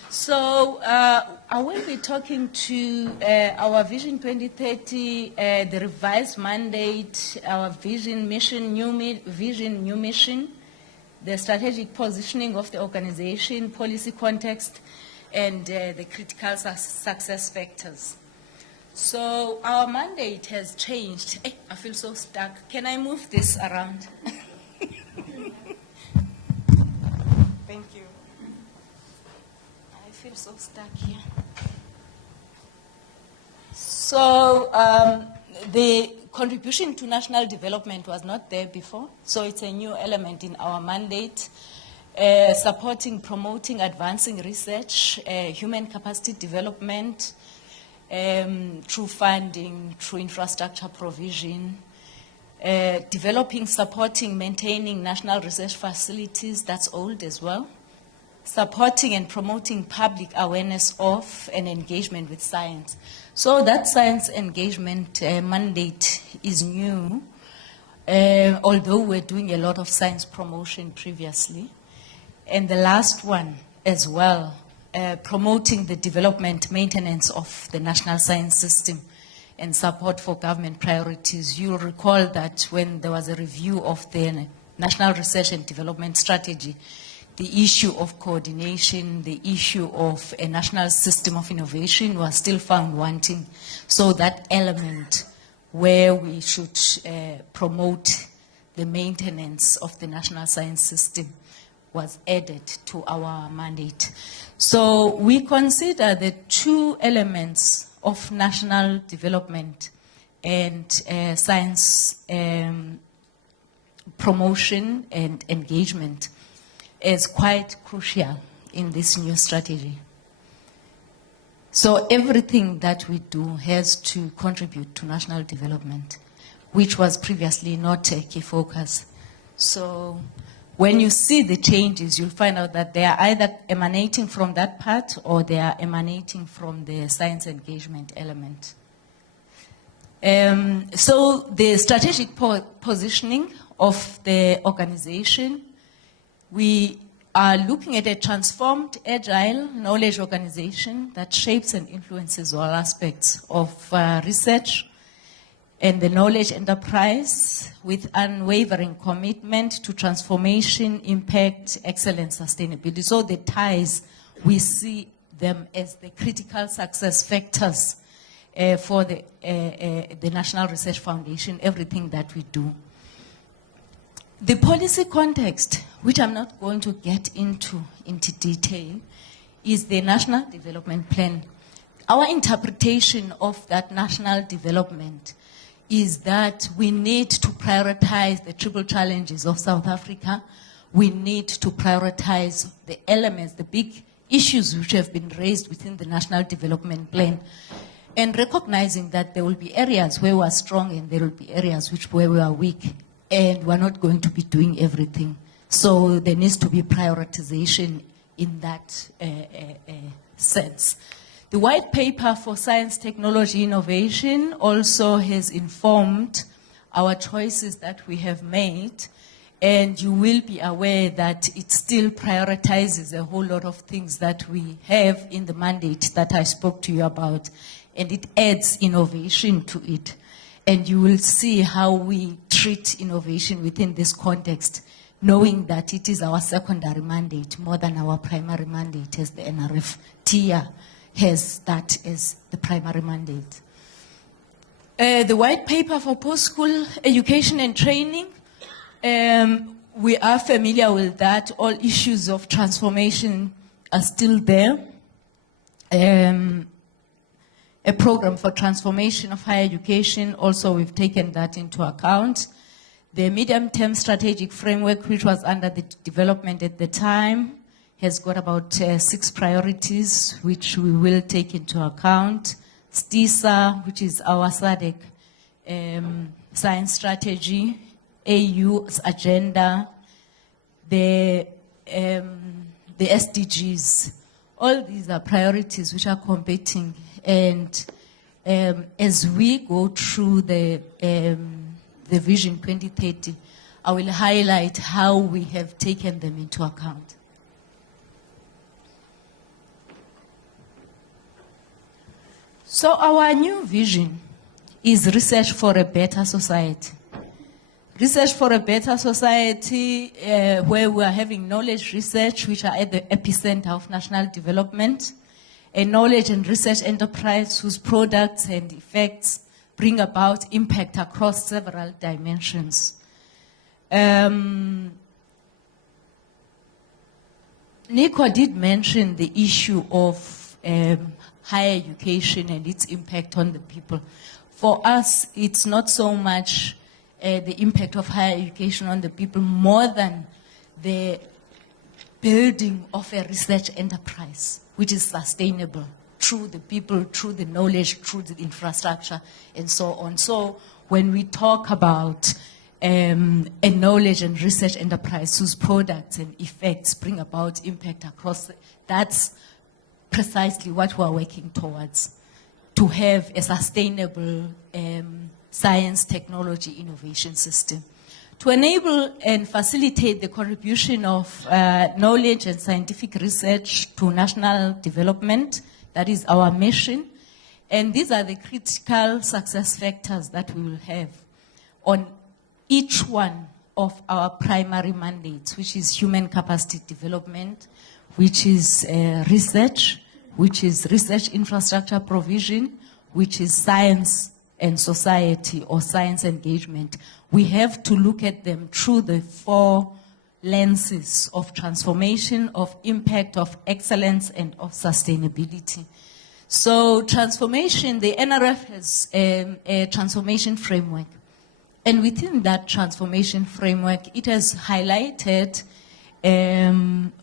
So I will be talking to our Vision 2030, the revised mandate, our vision, mission, vision, new mission, the strategic positioning of the organization, policy context, and the critical success factors. So our mandate has changed. Hey, I feel so stuck. Can I move this around? Thank you. I feel so stuck here. So the contribution to national development was not there before, so it's a new element in our mandate. Supporting, promoting, advancing research, human capacity development, through funding, through infrastructure provision, developing, supporting, maintaining national research facilities, that's old as well. Supporting and promoting public awareness of and engagement with science. So that science engagement mandate is new, although we're doing a lot of science promotion previously. And the last one as well, promoting the development, maintenance of the national science system and support for government priorities. You'll recall that when there was a review of the National Research and Development Strategy, the issue of coordination, the issue of a national system of innovation was still found wanting. So that element where we should promote the maintenance of the national science system was added to our mandate. So we consider the two elements of national development and science promotion and engagement is quite crucial in this new strategy. So everything that we do has to contribute to national development, which was previously not a key focus. So when you see the changes, you'll find out that they are either emanating from that part or they are emanating from the science engagement element. So the strategic positioning of the organization, we are looking at a transformed, agile knowledge organization that shapes and influences all aspects of research and the knowledge enterprise with unwavering commitment to transformation, impact, excellence, sustainability. So the ties, we see them as the critical success factors for the National Research Foundation, everything that we do. The policy context, which I'm not going to get into detail, is the National Development Plan. Our interpretation of that national development is that we need to prioritize the triple challenges of South Africa. We need to prioritize the elements, the big issues which have been raised within the National Development Plan, and recognizing that there will be areas where we are strong and there will be areas where we are weak, and we're not going to be doing everything. So there needs to be prioritization in that sense. The white paper for science, technology, innovation also has informed our choices that we have made, and you will be aware that it still prioritizes a whole lot of things that we have in the mandate that I spoke to you about, and it adds innovation to it. And you will see how we treat innovation within this context, knowing that it is our secondary mandate more than our primary mandate, as the NRF TIA has that as the primary mandate. The white paper for post-school education and training, we are familiar with that. All issues of transformation are still there. A program for transformation of higher education, also we've taken that into account. The medium-term strategic framework, which was under the development at the time, has got about 6 priorities, which we will take into account. STISA, which is our SADC science strategy, AU's agenda, the SDGs. All these are priorities which are competing. And as we go through the Vision 2030, I will highlight how we have taken them into account. So our new vision is research for a better society. Research for a better society, where we are having knowledge research, which are at the epicenter of national development, a knowledge and research enterprise whose products and effects bring about impact across several dimensions. Nico did mention the issue of higher education and its impact on the people. For us, it's not so much the impact of higher education on the people, more than the building of a research enterprise, which is sustainable through the people, through the knowledge, through the infrastructure, and so on. So when we talk about a knowledge and research enterprise whose products and effects bring about impact across, that's precisely what we're working towards, to have a sustainable science, technology, innovation system. To enable and facilitate the contribution of knowledge and scientific research to national development, that is our mission. And these are the critical success factors that we will have on each one of our primary mandates, which is human capacity development, which is research, which is research infrastructure provision, which is science and society or science engagement. We have to look at them through the four lenses of transformation, of impact, of excellence, and of sustainability. So transformation, the NRF has a transformation framework. And within that transformation framework, it has highlighted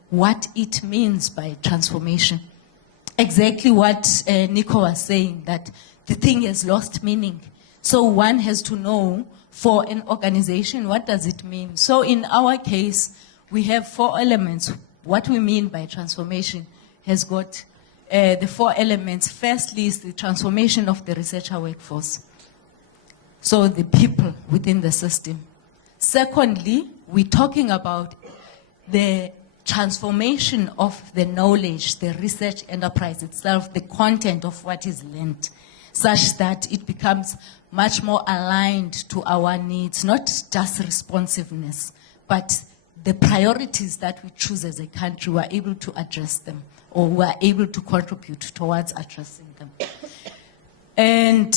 what it means by transformation. Exactly what Nico was saying, that the thing has lost meaning. So one has to know, for an organization, what does it mean? So in our case, we have four elements. What we mean by transformation has got the four elements. Firstly is the transformation of the researcher workforce. So the people within the system. Secondly, we're talking about the transformation of the knowledge, the research enterprise itself, the content of what is learned, such that it becomes much more aligned to our needs, not just responsiveness, but the priorities that we choose as a country, we're able to address them, or we're able to contribute towards addressing them. And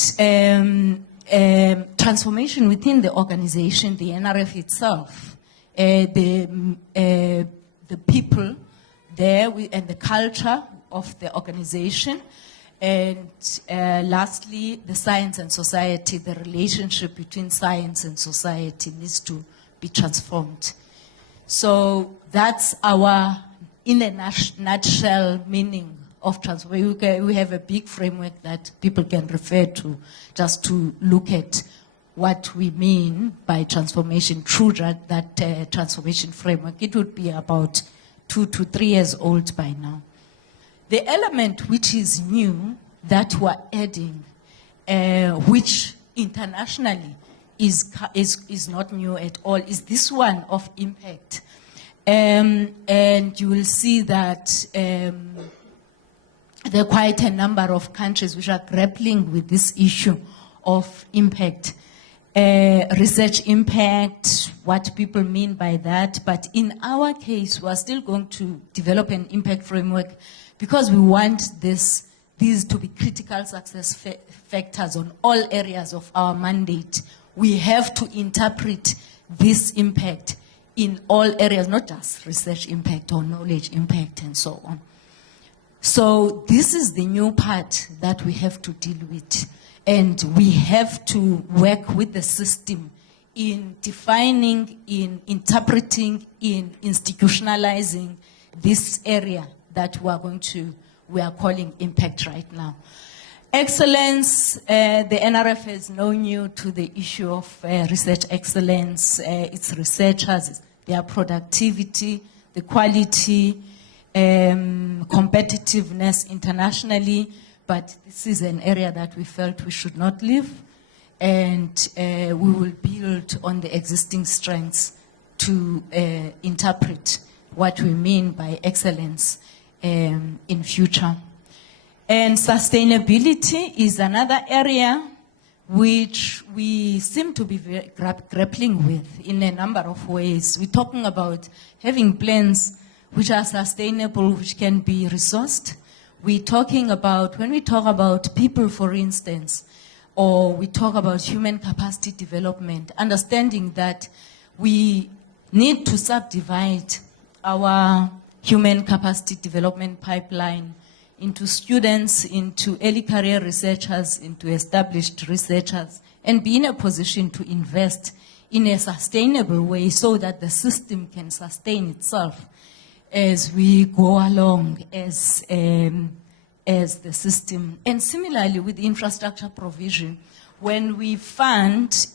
transformation within the organization, the NRF itself, the people there, and the culture of the organization, and lastly, the science and society, the relationship between science and society needs to be transformed. So that's our, in a nutshell, meaning of transformation. We have a big framework that people can refer to just to look at what we mean by transformation through that transformation framework. It would be about 2 to 3 years old by now. The element which is new that we're adding, which internationally is not new at all, is this one of impact. And you will see that there are quite a number of countries which are grappling with this issue of impact. Research impact, what people mean by that. But in our case, we're still going to develop an impact framework because we want these to be critical success factors on all areas of our mandate. We have to interpret this impact in all areas, not just research impact or knowledge impact and so on. So this is the new part that we have to deal with. And we have to work with the system in defining, in interpreting, in institutionalizing this area that we are calling impact right now. Excellence, the NRF is no new to the issue of research excellence. Its researchers, their productivity, the quality, competitiveness internationally. But this is an area that we felt we should not leave, and we will build on the existing strengths to interpret what we mean by excellence in future. And sustainability is another area which we seem to be very grappling with in a number of ways. We're talking about having plans which are sustainable, which can be resourced. We're talking about, when we talk about people, for instance, or we talk about human capacity development, understanding that we need to subdivide our human capacity development pipeline into students, into early career researchers, into established researchers, and be in a position to invest in a sustainable way so that the system can sustain itself as we go along as the system. And similarly with infrastructure provision, when we fund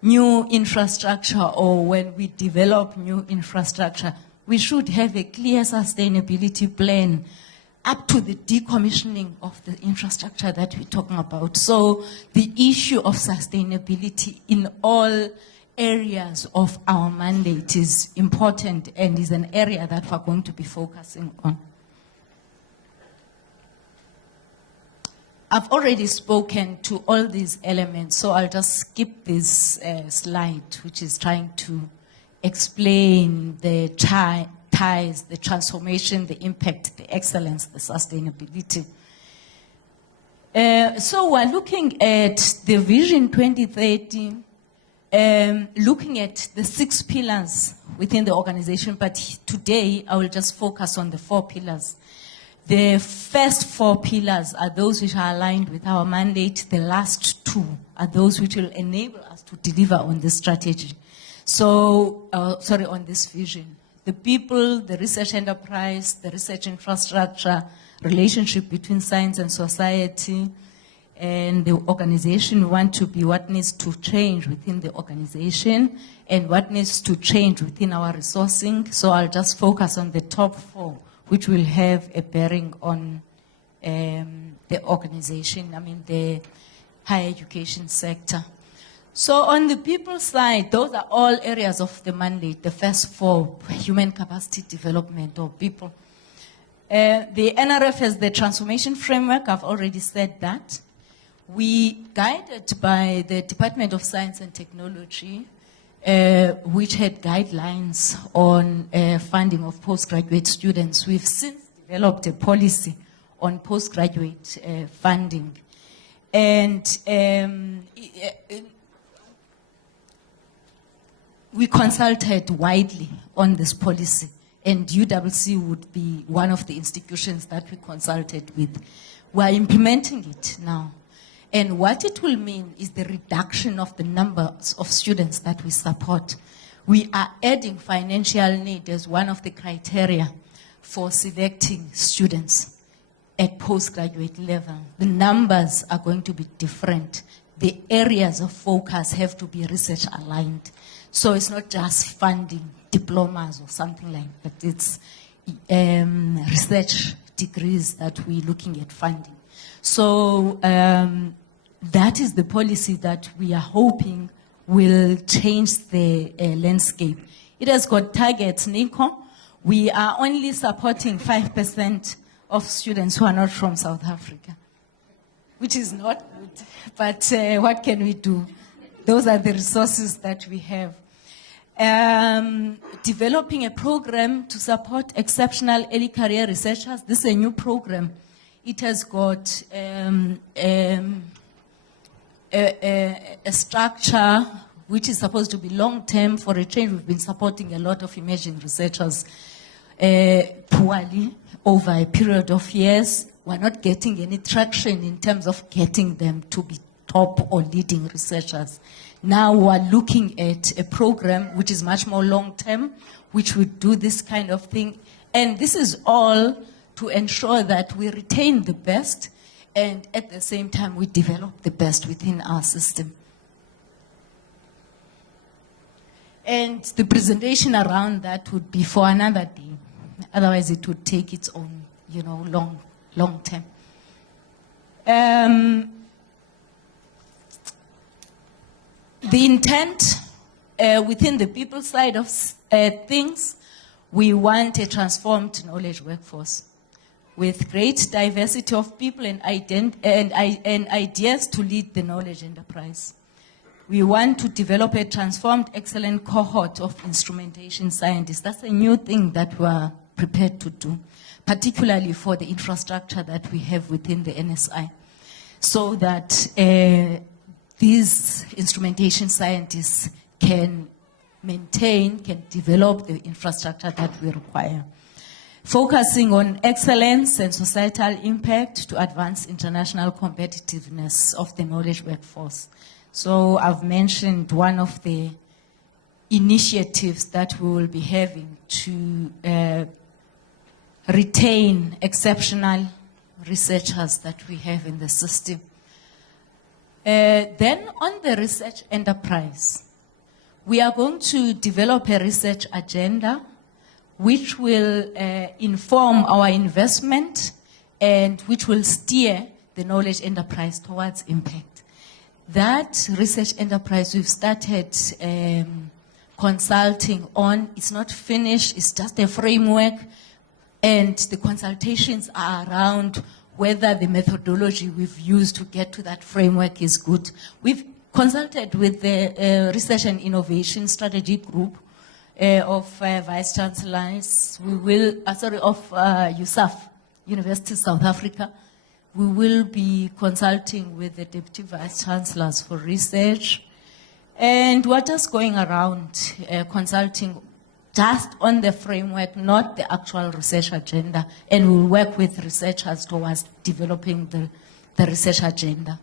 new infrastructure or when we develop new infrastructure, we should have a clear sustainability plan up to the decommissioning of the infrastructure that we're talking about. So the issue of sustainability in all areas of our mandate is important and is an area that we're going to be focusing on. I've already spoken to all these elements, so I'll just skip this slide, which is trying to explain the ties, the transformation, the impact, the excellence, the sustainability. So we're looking at the Vision 2030, looking at the 6 pillars within the organization, but today I will just focus on the 4 pillars. The first 4 pillars are those which are aligned with our mandate. The last 2 are those which will enable us to deliver on this strategy. So, on this vision. The people, the research enterprise, the research infrastructure, relationship between science and society, and the organization. We want to be what needs to change within the organization and what needs to change within our resourcing. So I'll just focus on the top 4, which will have a bearing on the organization, the higher education sector. So on the people side, those are all areas of the mandate, the first 4, human capacity development or people. The NRF has the transformation framework, I've already said that. We guided by the Department of Science and Technology, which had guidelines on funding of postgraduate students. We've since developed a policy on postgraduate funding. And we consulted widely on this policy, and UWC would be one of the institutions that we consulted with. We are implementing it now. And what it will mean is the reduction of the numbers of students that we support. We are adding financial need as one of the criteria for selecting students at postgraduate level. The numbers are going to be different. The areas of focus have to be research aligned. So it's not just funding diplomas or something like that. It's research degrees that we're looking at funding. So that is the policy that we are hoping will change the landscape. It has got targets, Nico. We are only supporting 5% of students who are not from South Africa, which is not good. But what can we do? Those are the resources that we have. Developing a program to support exceptional early career researchers. This is a new program. It has got a structure which is supposed to be long-term. For a change, we've been supporting a lot of emerging researchers poorly over a period of years. We're not getting any traction in terms of getting them to be top or leading researchers. Now we're looking at a program which is much more long-term, which would do this kind of thing. And this is all to ensure that we retain the best and at the same time we develop the best within our system. And the presentation around that would be for another day. Otherwise it would take its own, long term. The intent within the people side of things, we want a transformed knowledge workforce. with great diversity of people and ideas to lead the knowledge enterprise. We want to develop a transformed, excellent cohort of instrumentation scientists. That's a new thing that we're prepared to do, particularly for the infrastructure that we have within the NSI, so that these instrumentation scientists can maintain, can develop the infrastructure that we require. Focusing on excellence and societal impact to advance international competitiveness of the knowledge workforce. So I've mentioned one of the initiatives that we will be having to retain exceptional researchers that we have in the system. Then on the research enterprise, we are going to develop a research agenda which will inform our investment and which will steer the knowledge enterprise towards impact. That research enterprise we've started consulting on. It's not finished, it's just a framework, and the consultations are around whether the methodology we've used to get to that framework is good. We've consulted with the Research and Innovation Strategy Group of Vice Chancellors. We will, of USAF, University of South Africa. We will be consulting with the Deputy Vice Chancellors for research. And we're just going around consulting just on the framework, not the actual research agenda. And we'll work with researchers towards developing the research agenda.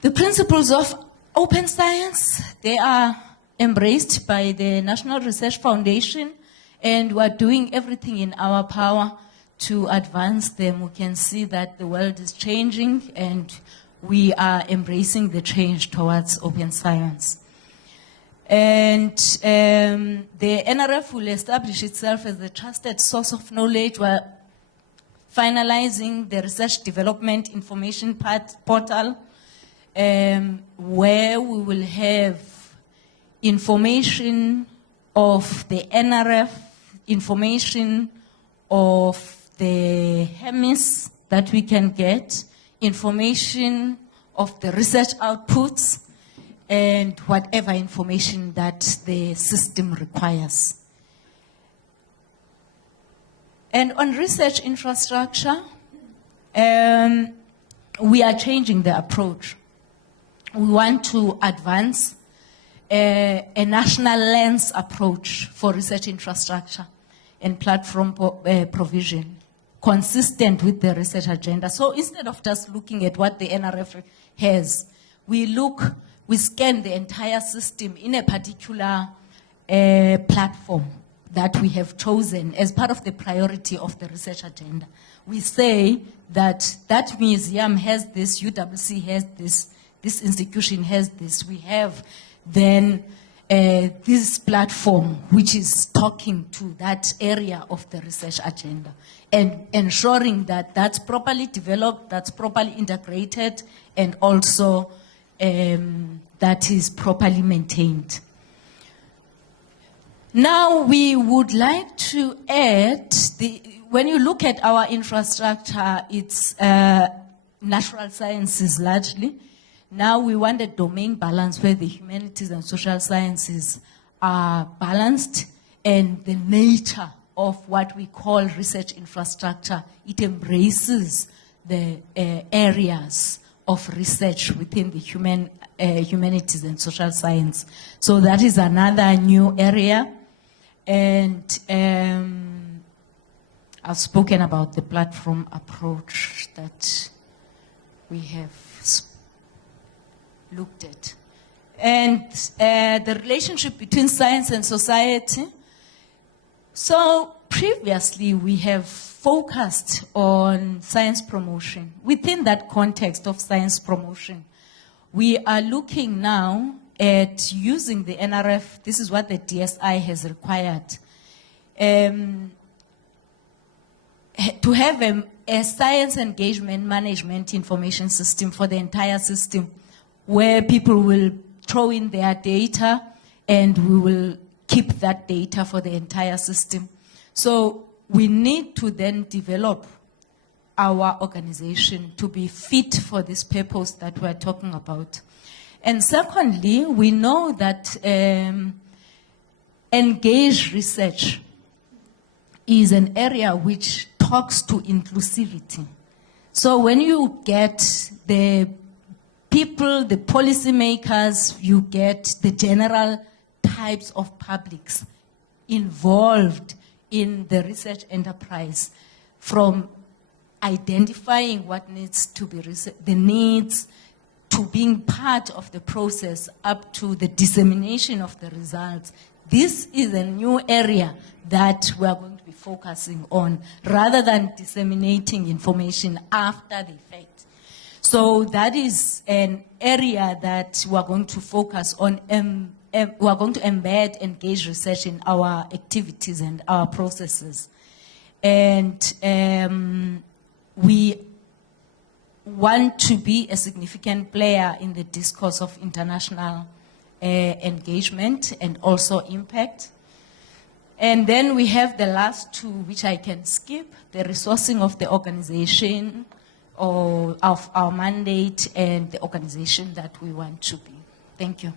The principles of open science, they are embraced by the National Research Foundation, and we're doing everything in our power to advance them. We can see that the world is changing and we are embracing the change towards open science. And the NRF will establish itself as a trusted source of knowledge. We're finalizing the research development information portal, where we will have information of the NRF, information of the HEMIS that we can get, information of the research outputs, and whatever information that the system requires. And on research infrastructure, we are changing the approach. We want to advance a national lens approach for research infrastructure and platform provision, consistent with the research agenda. So instead of just looking at what the NRF has, we scan the entire system in a particular platform that we have chosen as part of the priority of the research agenda. We say that that museum has this, UWC has this institution has this. We have then this platform which is talking to that area of the research agenda and ensuring that that's properly developed, that's properly integrated, and also that is properly maintained. Now we would like to add, when you look at our infrastructure, it's natural sciences largely. Now we want a domain balance where the humanities and social sciences are balanced, and the nature of what we call research infrastructure, it embraces the areas of research within the humanities and social science. So that is another new area. And I've spoken about the platform approach that we have looked at. And the relationship between science and society. So previously we have focused on science promotion. Within that context of science promotion, we are looking now at using the NRF. This is what the DSI has required. To have a science engagement management information system for the entire system, where people will throw in their data and we will keep that data for the entire system. So we need to then develop our organization to be fit for this purpose that we're talking about. And secondly, we know that engaged research is an area which talks to inclusivity. So when you get the people, the policymakers, you get the general types of publics involved in the research enterprise, from identifying what needs to be the needs, to being part of the process, up to the dissemination of the results. This is a new area that we are going to be focusing on, rather than disseminating information after the fact. So that is an area that we are going to focus on. We are going to embed engaged research in our activities and our processes. And we want to be a significant player in the discourse of international engagement and also impact. And then we have the last two, which I can skip, the resourcing of the organization, or of our mandate, and the organization that we want to be. Thank you.